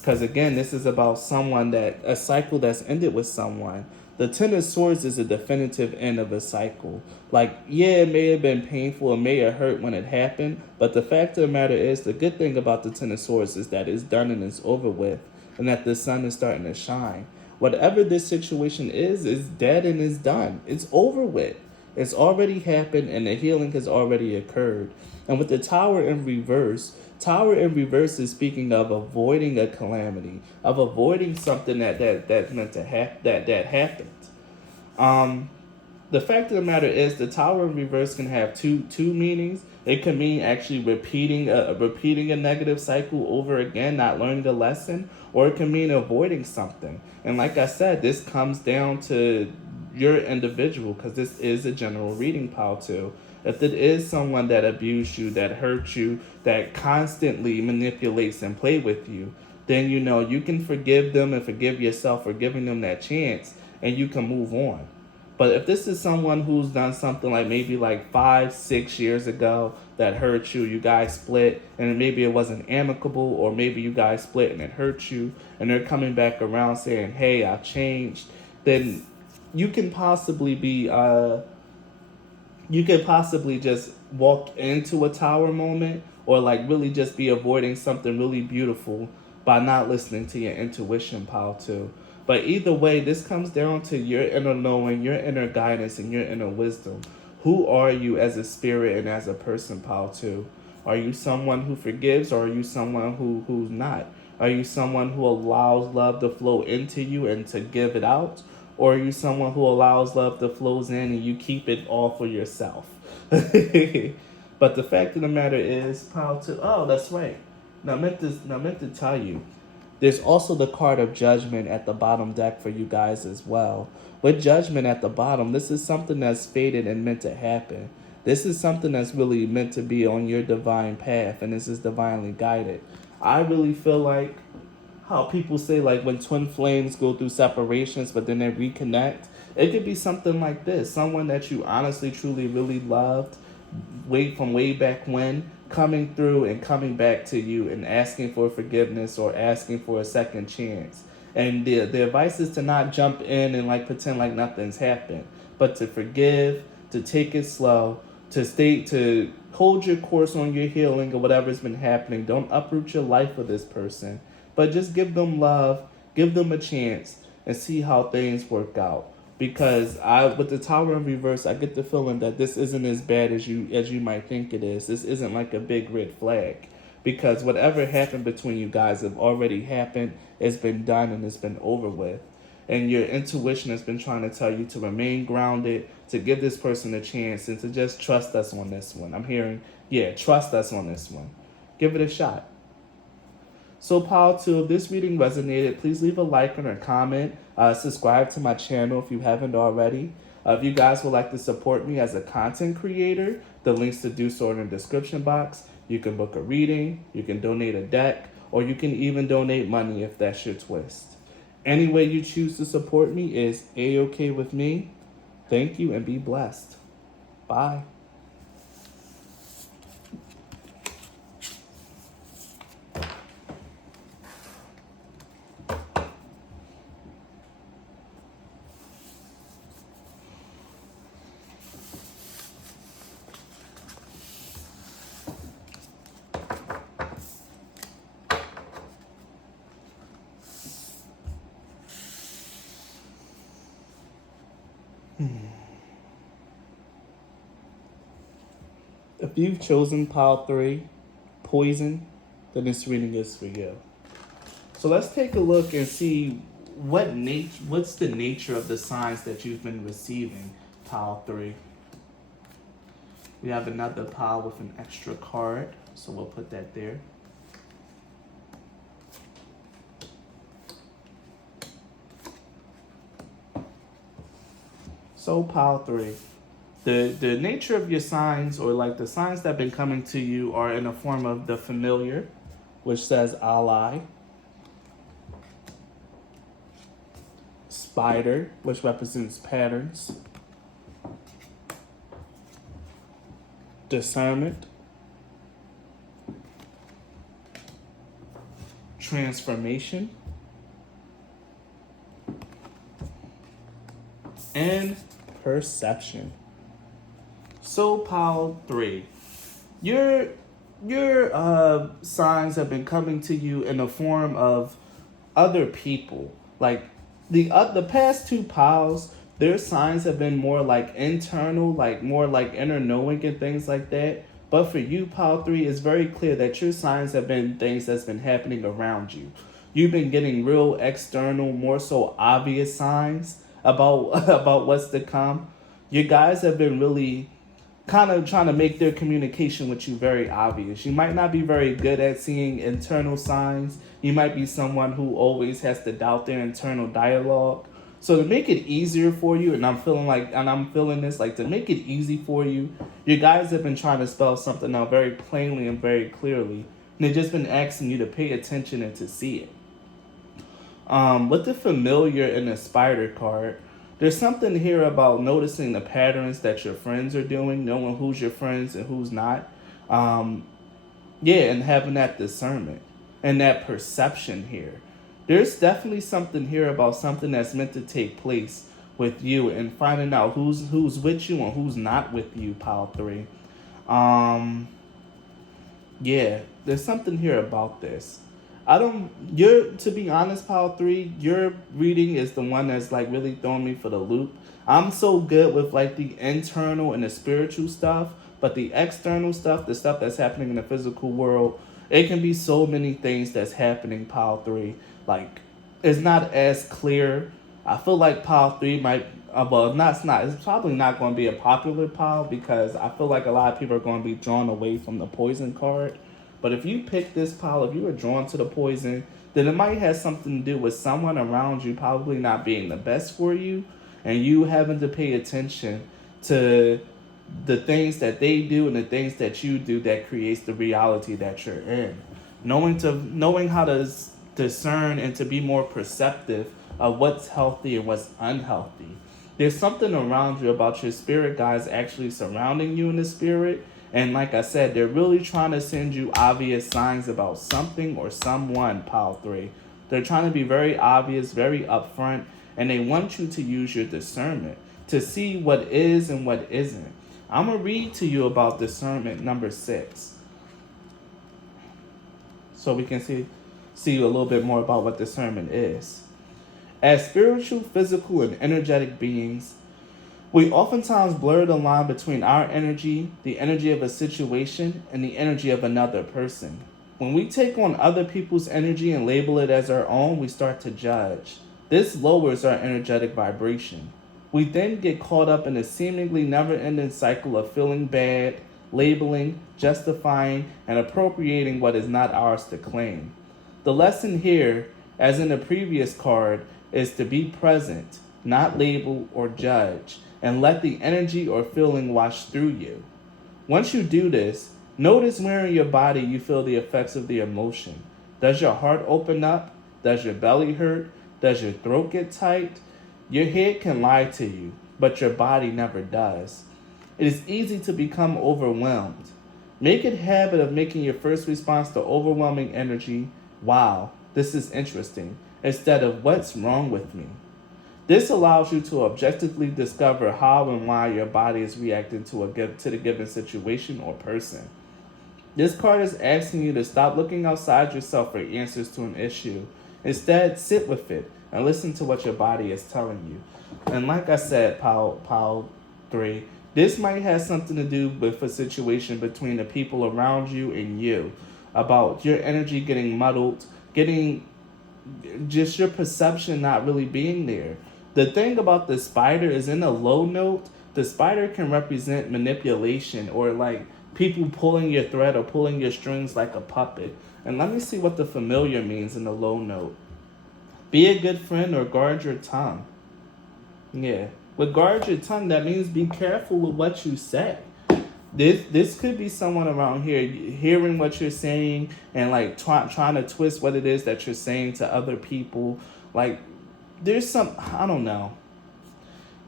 Because again, this is about a cycle that's ended with someone. The Ten of Swords is a definitive end of a cycle. Like, yeah, it may have been painful, it may have hurt when it happened, but the fact of the matter is, the good thing about the Ten of Swords is that it's done and it's over with, and that the sun is starting to shine. Whatever this situation is dead and is done. It's over with. It's already happened, and the healing has already occurred. And with the Tower in reverse is speaking of avoiding a calamity, of avoiding something that meant to that happened. The fact of the matter is, the Tower in reverse can have two meanings. It can mean actually repeating a negative cycle over again, not learning a lesson, or it can mean avoiding something. And like I said, this comes down to your individual, because this is a general reading, pal, too. If it is someone that abused you, that hurt you, that constantly manipulates and play with you, then you can forgive them and forgive yourself for giving them that chance, and you can move on. But if this is someone who's done something like maybe like 5-6 years ago that hurt you, you guys split, and maybe it wasn't amicable, or maybe you guys split and it hurt you, and they're coming back around saying, hey, I've changed, then you can possibly just walk into a tower moment, or like really just be avoiding something really beautiful by not listening to your intuition, pal, too. But either way, this comes down to your inner knowing, your inner guidance, and your inner wisdom. Who are you as a spirit and as a person, pal, too? Are you someone who forgives, or are you someone who's not? Are you someone who allows love to flow into you and to give it out? Or are you someone who allows love to flow in and you keep it all for yourself? But the fact of the matter is, pile to oh, that's right. Now I meant to tell you. There's also the card of judgment at the bottom deck for you guys as well. With judgment at the bottom, this is something that's fated and meant to happen. This is something that's really meant to be on your divine path, and this is divinely guided. I really feel like how people say, like, when twin flames go through separations but then they reconnect, it could be something like this. Someone that you honestly truly really loved way back when, coming through and coming back to you and asking for forgiveness or asking for a second chance. And the advice is to not jump in and like pretend like nothing's happened, but to forgive, to take it slow, to hold your course on your healing or whatever's been happening. Don't uproot your life for this person, but just give them love, give them a chance, and see how things work out. Because I, with the Tower in reverse, I get the feeling that this isn't as bad as you might think it is. This isn't like a big red flag, because whatever happened between you guys have already happened. It's been done and it's been over with. And your intuition has been trying to tell you to remain grounded, to give this person a chance, and to just trust us on this one. I'm hearing, yeah, trust us on this one. Give it a shot. So, Paul, too, if this reading resonated, please leave a like and a comment. Subscribe to my channel if you haven't already. If you guys would like to support me as a content creator, the links to do so are in the description box. You can book a reading, you can donate a deck, or you can even donate money if that's your twist. Any way you choose to support me is A-OK with me. Thank you and be blessed. Bye. If you've chosen pile 3, poison, then this reading is for you. So let's take a look and see what's the nature of the signs that you've been receiving, pile 3. We have another pile with an extra card, so we'll put that there. So pile 3. The nature of your signs, or like the signs that have been coming to you, are in a form of the familiar, which says ally, spider, which represents patterns, discernment, transformation, and perception. So pile 3, your signs have been coming to you in the form of other people. Like the past 2 piles, their signs have been more like internal, like more like inner knowing and things like that. But for you, pile 3, it's very clear that your signs have been things that's been happening around you. You've been getting real external, more so obvious signs about about what's to come. You guys have been really kind of trying to make their communication with you very obvious. You might not be very good at seeing internal signs. You might be someone who always has to doubt their internal dialogue. So to make it easier for you, and I'm feeling this, like to make it easy for you, you guys have been trying to spell something out very plainly and very clearly. And they've just been asking you to pay attention and to see it. With the familiar and the spider card, there's something here about noticing the patterns that your friends are doing, knowing who's your friends and who's not. And having that discernment and that perception here. There's definitely something here about something that's meant to take place with you and finding out who's with you and who's not with you, pile 3. There's something here about this. To be honest, pile 3, your reading is the one that's like really throwing me for the loop. I'm so good with like the internal and the spiritual stuff, but the external stuff, the stuff that's happening in the physical world, It can be so many things that's happening, pile three. Like, it's not as clear. I feel like pile three might, well, not, it's not, it's probably not going to be a popular pile because I feel like a lot of people are going to be drawn away from the poison card. But if you pick this pile, if you were drawn to the poison, then it might have something to do with someone around you probably not being the best for you and you having to pay attention to the things that they do and the things that you do that creates the reality that you're in. Knowing how to discern and to be more perceptive of what's healthy and what's unhealthy. There's something around you about your spirit guides actually surrounding you in the spirit. And like I said, they're really trying to send you obvious signs about something or someone, pile three. They're trying to be very obvious, very upfront, and they want you to use your discernment to see what is and what isn't. I'm going to read to you about discernment number 6 so we can see a little bit more about what discernment is. As spiritual, physical, and energetic beings, we oftentimes blur the line between our energy, the energy of a situation, and the energy of another person. When we take on other people's energy and label it as our own, we start to judge. This lowers our energetic vibration. We then get caught up in a seemingly never-ending cycle of feeling bad, labeling, justifying, and appropriating what is not ours to claim. The lesson here, as in the previous card, is to be present, not label or judge, and let the energy or feeling wash through you. Once you do this, notice where in your body you feel the effects of the emotion. Does your heart open up? Does your belly hurt? Does your throat get tight? Your head can lie to you, but your body never does. It is easy to become overwhelmed. Make it a habit of making your first response to overwhelming energy, wow, this is interesting, instead of what's wrong with me. This allows you to objectively discover how and why your body is reacting to the given situation or person. This card is asking you to stop looking outside yourself for answers to an issue. Instead, sit with it and listen to what your body is telling you. And like I said, pile 3, this might have something to do with a situation between the people around you and you, about your energy getting muddled, getting just your perception not really being there. The thing about the spider is, in a low note, the spider can represent manipulation or like people pulling your thread or pulling your strings like a puppet. And let me see what the familiar means in the low note. Be a good friend or guard your tongue. Yeah. With guard your tongue, that means be careful with what you say. This could be someone around here hearing what you're saying and like trying to twist what it is that you're saying to other people. Like, there's I don't know,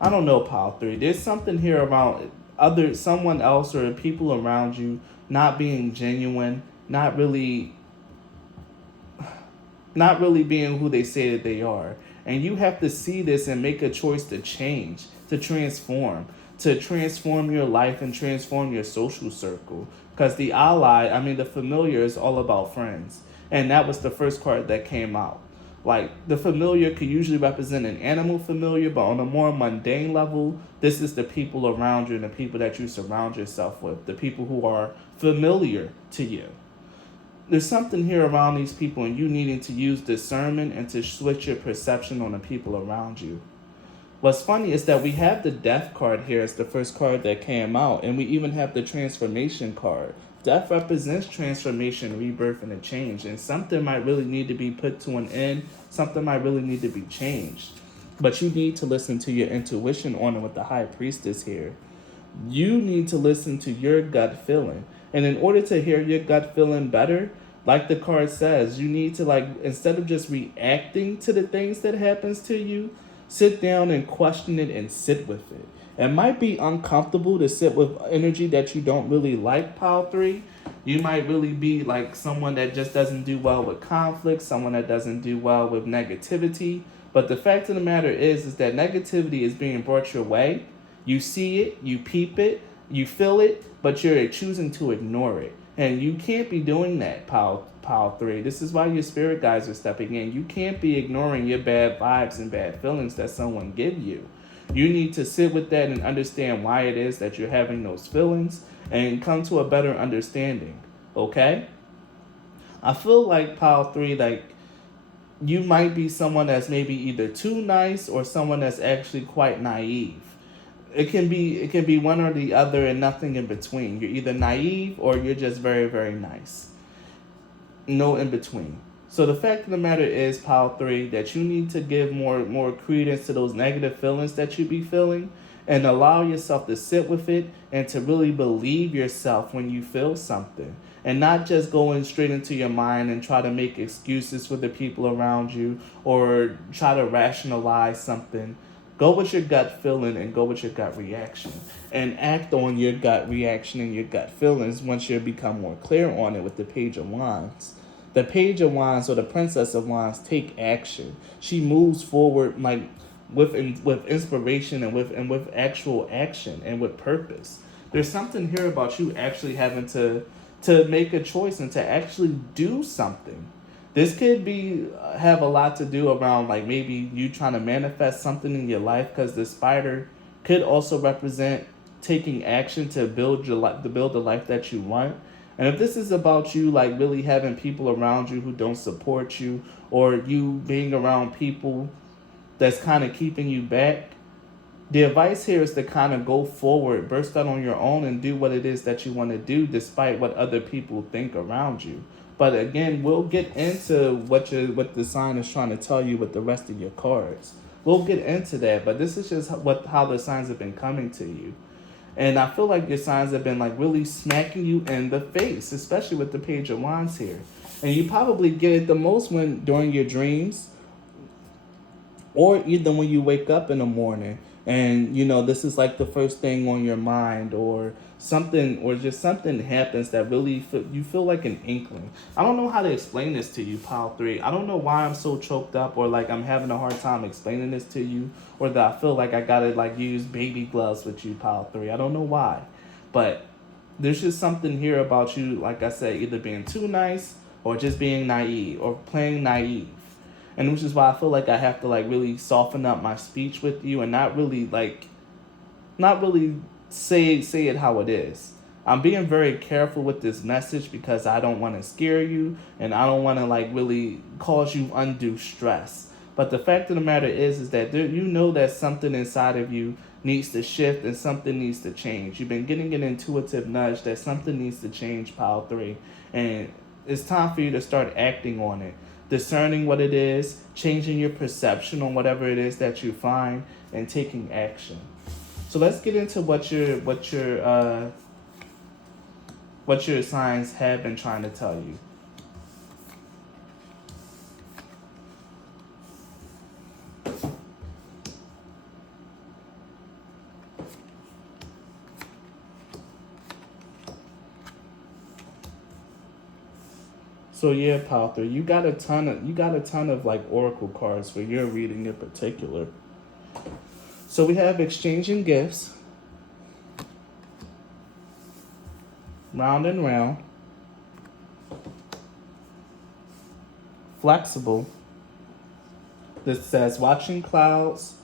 pile 3. There's something here about someone else or people around you not being genuine, not really being who they say that they are. And you have to see this and make a choice to change, to transform your life and transform your social circle. Because the familiar is all about friends. And that was the first card that came out. Like, the familiar could usually represent an animal familiar, but on a more mundane level, this is the people around you and the people that you surround yourself with, the people who are familiar to you. There's something here around these people and you needing to use discernment and to switch your perception on the people around you. What's funny is that we have the death card here as the first card that came out, and we even have the transformation card. Death represents transformation, rebirth, and a change, and something might really need to be put to an end, something might really need to be changed. But you need to listen to your intuition on it with the High Priestess here. You need to listen to your gut feeling. And in order to hear your gut feeling better, like the card says, you need to, instead of just reacting to the things that happens to you, sit down and question it and sit with it. It might be uncomfortable to sit with energy that you don't really like, pile 3. You might really be like someone that just doesn't do well with conflict, someone that doesn't do well with negativity. But the fact of the matter is that negativity is being brought your way. You see it, you peep it, you feel it, but you're choosing to ignore it. And you can't be doing that, pile 3. This is why your spirit guides are stepping in. You can't be ignoring your bad vibes and bad feelings that someone give you. You need to sit with that and understand why it is that you're having those feelings and come to a better understanding, okay? I feel like pile three, like you might be someone that's maybe either too nice or someone that's actually quite naive. It can be one or the other and nothing in between. You're either naive or you're just very, very nice. No in between. So the fact of the matter is, pile three, that you need to give more credence to those negative feelings that you be feeling, and allow yourself to sit with it and to really believe yourself when you feel something, and not just going straight into your mind and try to make excuses for the people around you or try to rationalize something. Go with your gut feeling and go with your gut reaction, and act on your gut reaction and your gut feelings once you become more clear on it with the Page of Wands. The Page of Wands, or the Princess of Wands, take action. She moves forward like with inspiration and with actual action and with purpose. There's something here about you actually having to make a choice and to actually do something. This could be have a lot to do around like maybe you trying to manifest something in your life, because the spider could also represent taking action to build your life, to build the life that you want. And if this is about you like really having people around you who don't support you, or you being around people that's kind of keeping you back, the advice here is to kind of go forward, burst out on your own, and do what it is that you want to do, despite what other people think around you. But again, we'll get into what the sign is trying to tell you with the rest of your cards. We'll get into that, but this is just how the signs have been coming to you. And I feel like your signs have been like really smacking you in the face, especially with the Page of Wands here. And you probably get it the most when during your dreams, or even when you wake up in the morning and this is like the first thing on your mind, or something, or just something happens that really you feel like an inkling. I don't know how to explain this to you, pile three. I don't know why I'm so choked up, or like I'm having a hard time explaining this to you, or that I feel like I gotta like use baby gloves with you, pile three. I don't know why, but there's just something here about you, like I said, either being too nice or just being naive or playing naive. And which is why I feel like I have to like really soften up my speech with you, and not really say it how it is. I'm being very careful with this message because I don't want to scare you, and I don't want to like really cause you undue stress. But the fact of the matter is that you know that something inside of you needs to shift and something needs to change. You've been getting an intuitive nudge that something needs to change, pile three, and it's time for you to start acting on it, discerning what it is, changing your perception on whatever it is that you find, and taking action. So let's get into what your signs have been trying to tell you. So yeah, pal, you got a ton of like oracle cards for your reading in particular. So we have exchanging gifts, round and round, flexible. This says watching clouds,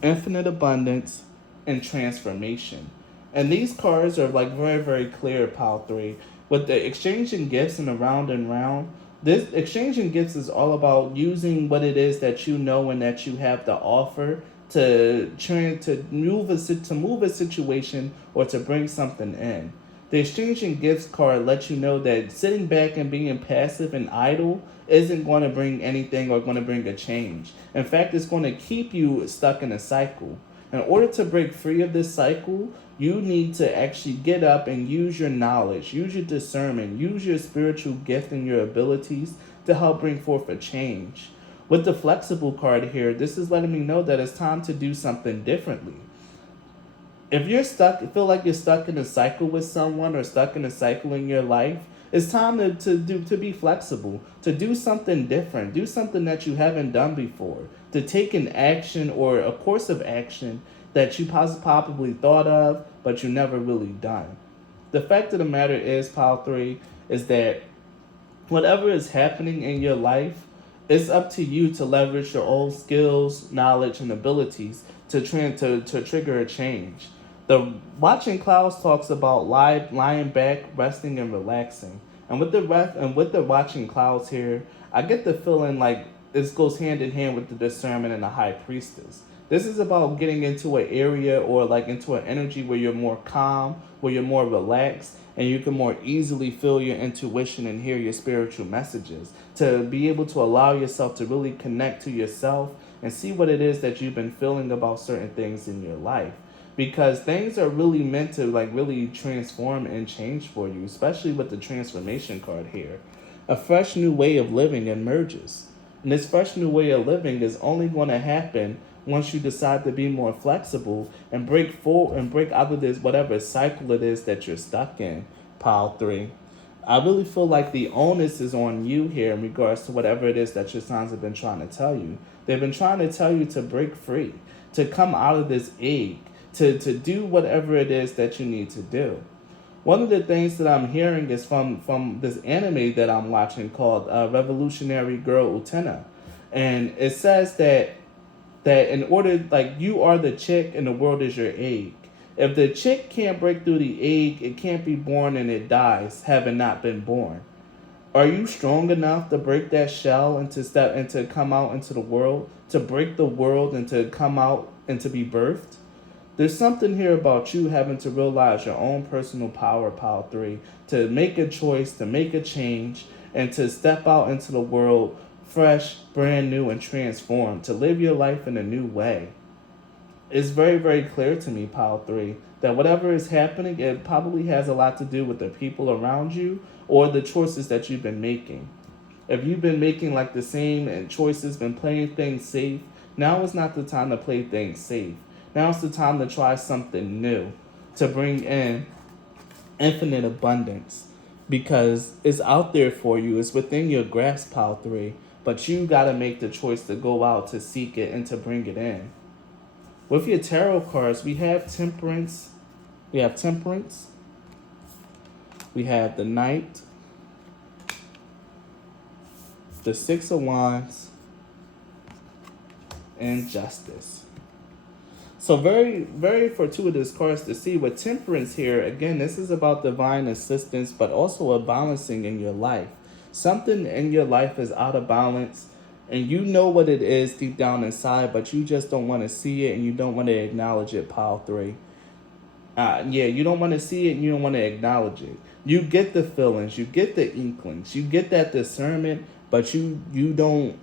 infinite abundance, and transformation. And these cards are like very, very clear, pile three. With the exchanging gifts and the round and round, this exchanging gifts is all about using what it is that you know and that you have to offer to try to move a situation or to bring something in. The exchanging gifts card lets you know that sitting back and being passive and idle isn't going to bring anything or going to bring a change. In fact, it's going to keep you stuck in a cycle. In order to break free of this cycle, you need to actually get up and use your knowledge, use your discernment, use your spiritual gift and your abilities to help bring forth a change. With the flexible card here, this is letting me know that it's time to do something differently. If you're stuck, feel like you're stuck in a cycle with someone or stuck in a cycle in your life, it's time to be flexible, to do something different, do something that you haven't done before, to take an action or a course of action that you probably thought of, but you never really done. The fact of the matter is, pile three, is that whatever is happening in your life, it's up to you to leverage your own skills, knowledge, and abilities to trigger a change. The watching clouds talks about lying back, resting, and relaxing. And with the watching clouds here, I get the feeling like this goes hand in hand with the discernment and the high priestess. This is about getting into an area or like into an energy where you're more calm, where you're more relaxed, and you can more easily feel your intuition and hear your spiritual messages. To be able to allow yourself to really connect to yourself and see what it is that you've been feeling about certain things in your life. Because things are really meant to like really transform and change for you, especially with the transformation card here. A fresh new way of living emerges. And this fresh new way of living is only going to happen once you decide to be more flexible and break out of this whatever cycle it is that you're stuck in. Pile 3. I really feel like the onus is on you here in regards to whatever it is that your signs have been trying to tell you. They've been trying to tell you to break free, to come out of this egg, to do whatever it is that you need to do. One of the things that I'm hearing is from this anime that I'm watching called Revolutionary Girl Utena. And it says that in order, like, you are the chick and the world is your egg. If the chick can't break through the egg, it can't be born and it dies, having not been born. Are you strong enough to break that shell and to step and to come out into the world, to break the world and to come out and to be birthed? There's something here about you having to realize your own personal power, Pile 3, to make a choice, to make a change, and to step out into the world fresh, brand new, and transformed, to live your life in a new way. It's very, very clear to me, Pile 3, that whatever is happening, it probably has a lot to do with the people around you or the choices that you've been making. If you've been making like the same choices, been playing things safe, now is not the time to play things safe. Now it's the time to try something new, to bring in infinite abundance, because it's out there for you. It's within your grasp, Pile 3, but you got to make the choice to go out to seek it and to bring it in. With your tarot cards, we have temperance. We have temperance. We have the Knight, the Six of Wands, and Justice. So very, very fortuitous cards to see with temperance here. Again, this is about divine assistance, but also a balancing in your life. Something in your life is out of balance, and you know what it is deep down inside, but you just don't want to see it and you don't want to acknowledge it, Pile 3. You don't want to see it and you don't want to acknowledge it. You get the feelings, you get the inklings, you get that discernment, but you don't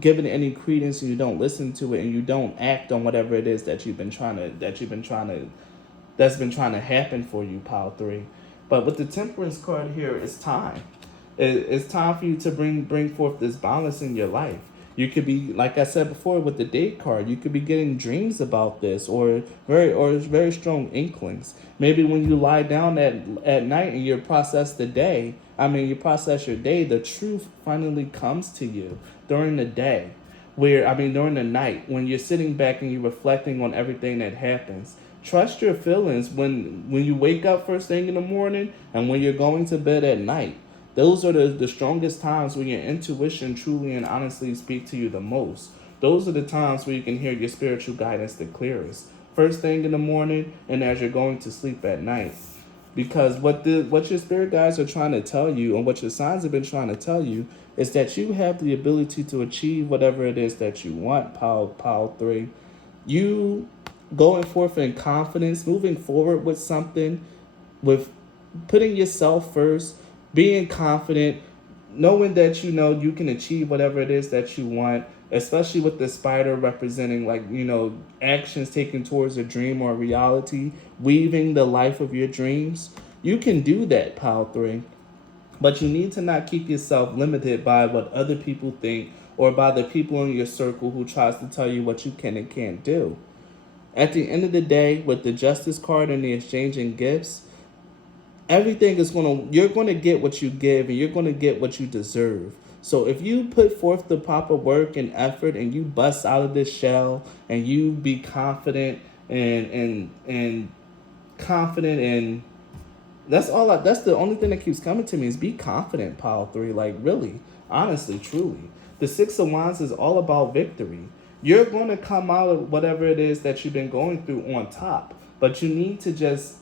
give it any credence and you don't listen to it and you don't act on whatever it is that that's been trying to happen for you, Pile 3. But with the temperance card here, it's time. It's time for you to bring forth this balance in your life. You could be, like I said before, with the date card, you could be getting dreams about this or very strong inklings. Maybe when you lie down at night and you process the day, you process your day, the truth finally comes to you during the day. During the night, when you're sitting back and you're reflecting on everything that happens. Trust your feelings when you wake up first thing in the morning and when you're going to bed at night. Those are the strongest times when your intuition truly and honestly speak to you the most. Those are the times where you can hear your spiritual guidance the clearest. First thing in the morning and as you're going to sleep at night. Because what your spirit guides are trying to tell you and what your signs have been trying to tell you is that you have the ability to achieve whatever it is that you want, Pile 3. You going forth in confidence, moving forward with something, with putting yourself first, being confident, knowing that you can achieve whatever it is that you want, especially with the spider representing actions taken towards a dream or reality, weaving the life of your dreams. You can do that, Pile 3. But you need to not keep yourself limited by what other people think or by the people in your circle who tries to tell you what you can and can't do. At the end of the day, with the Justice card and the exchanging gifts, everything you're going to get what you give and you're going to get what you deserve. So if you put forth the proper work and effort and you bust out of this shell and you be confident and confident and that's the only thing that keeps coming to me is be confident, Pile 3. Like, really, honestly, truly. The Six of Wands is all about victory. You're going to come out of whatever it is that you've been going through on top. But you need to just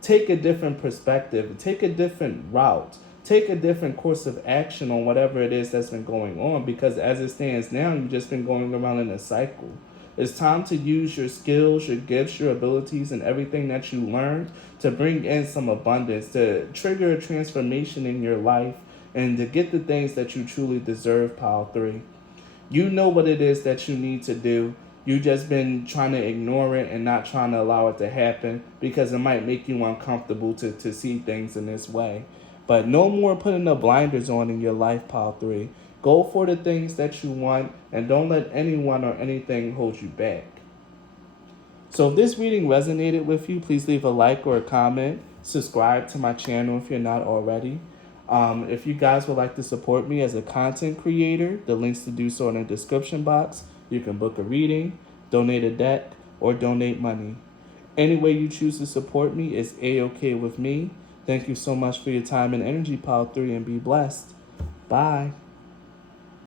take a different perspective, take a different route, take a different course of action on whatever it is that's been going on, because as it stands now, you've just been going around in a cycle. It's time to use your skills, your gifts, your abilities, and everything that you learned to bring in some abundance, to trigger a transformation in your life, and to get the things that you truly deserve, Pile 3. You know what it is that you need to do. You just been trying to ignore it and not trying to allow it to happen because it might make you uncomfortable to see things in this way. But no more putting the blinders on in your life, Pile 3. Go for the things that you want and don't let anyone or anything hold you back. So if this reading resonated with you, please leave a like or a comment. Subscribe to my channel if you're not already. If you guys would like to support me as a content creator, the links to do so in the description box. You can book a reading, donate a deck, or donate money. Any way you choose to support me is A-OK with me. Thank you so much for your time and energy, Pile 3, and be blessed. Bye.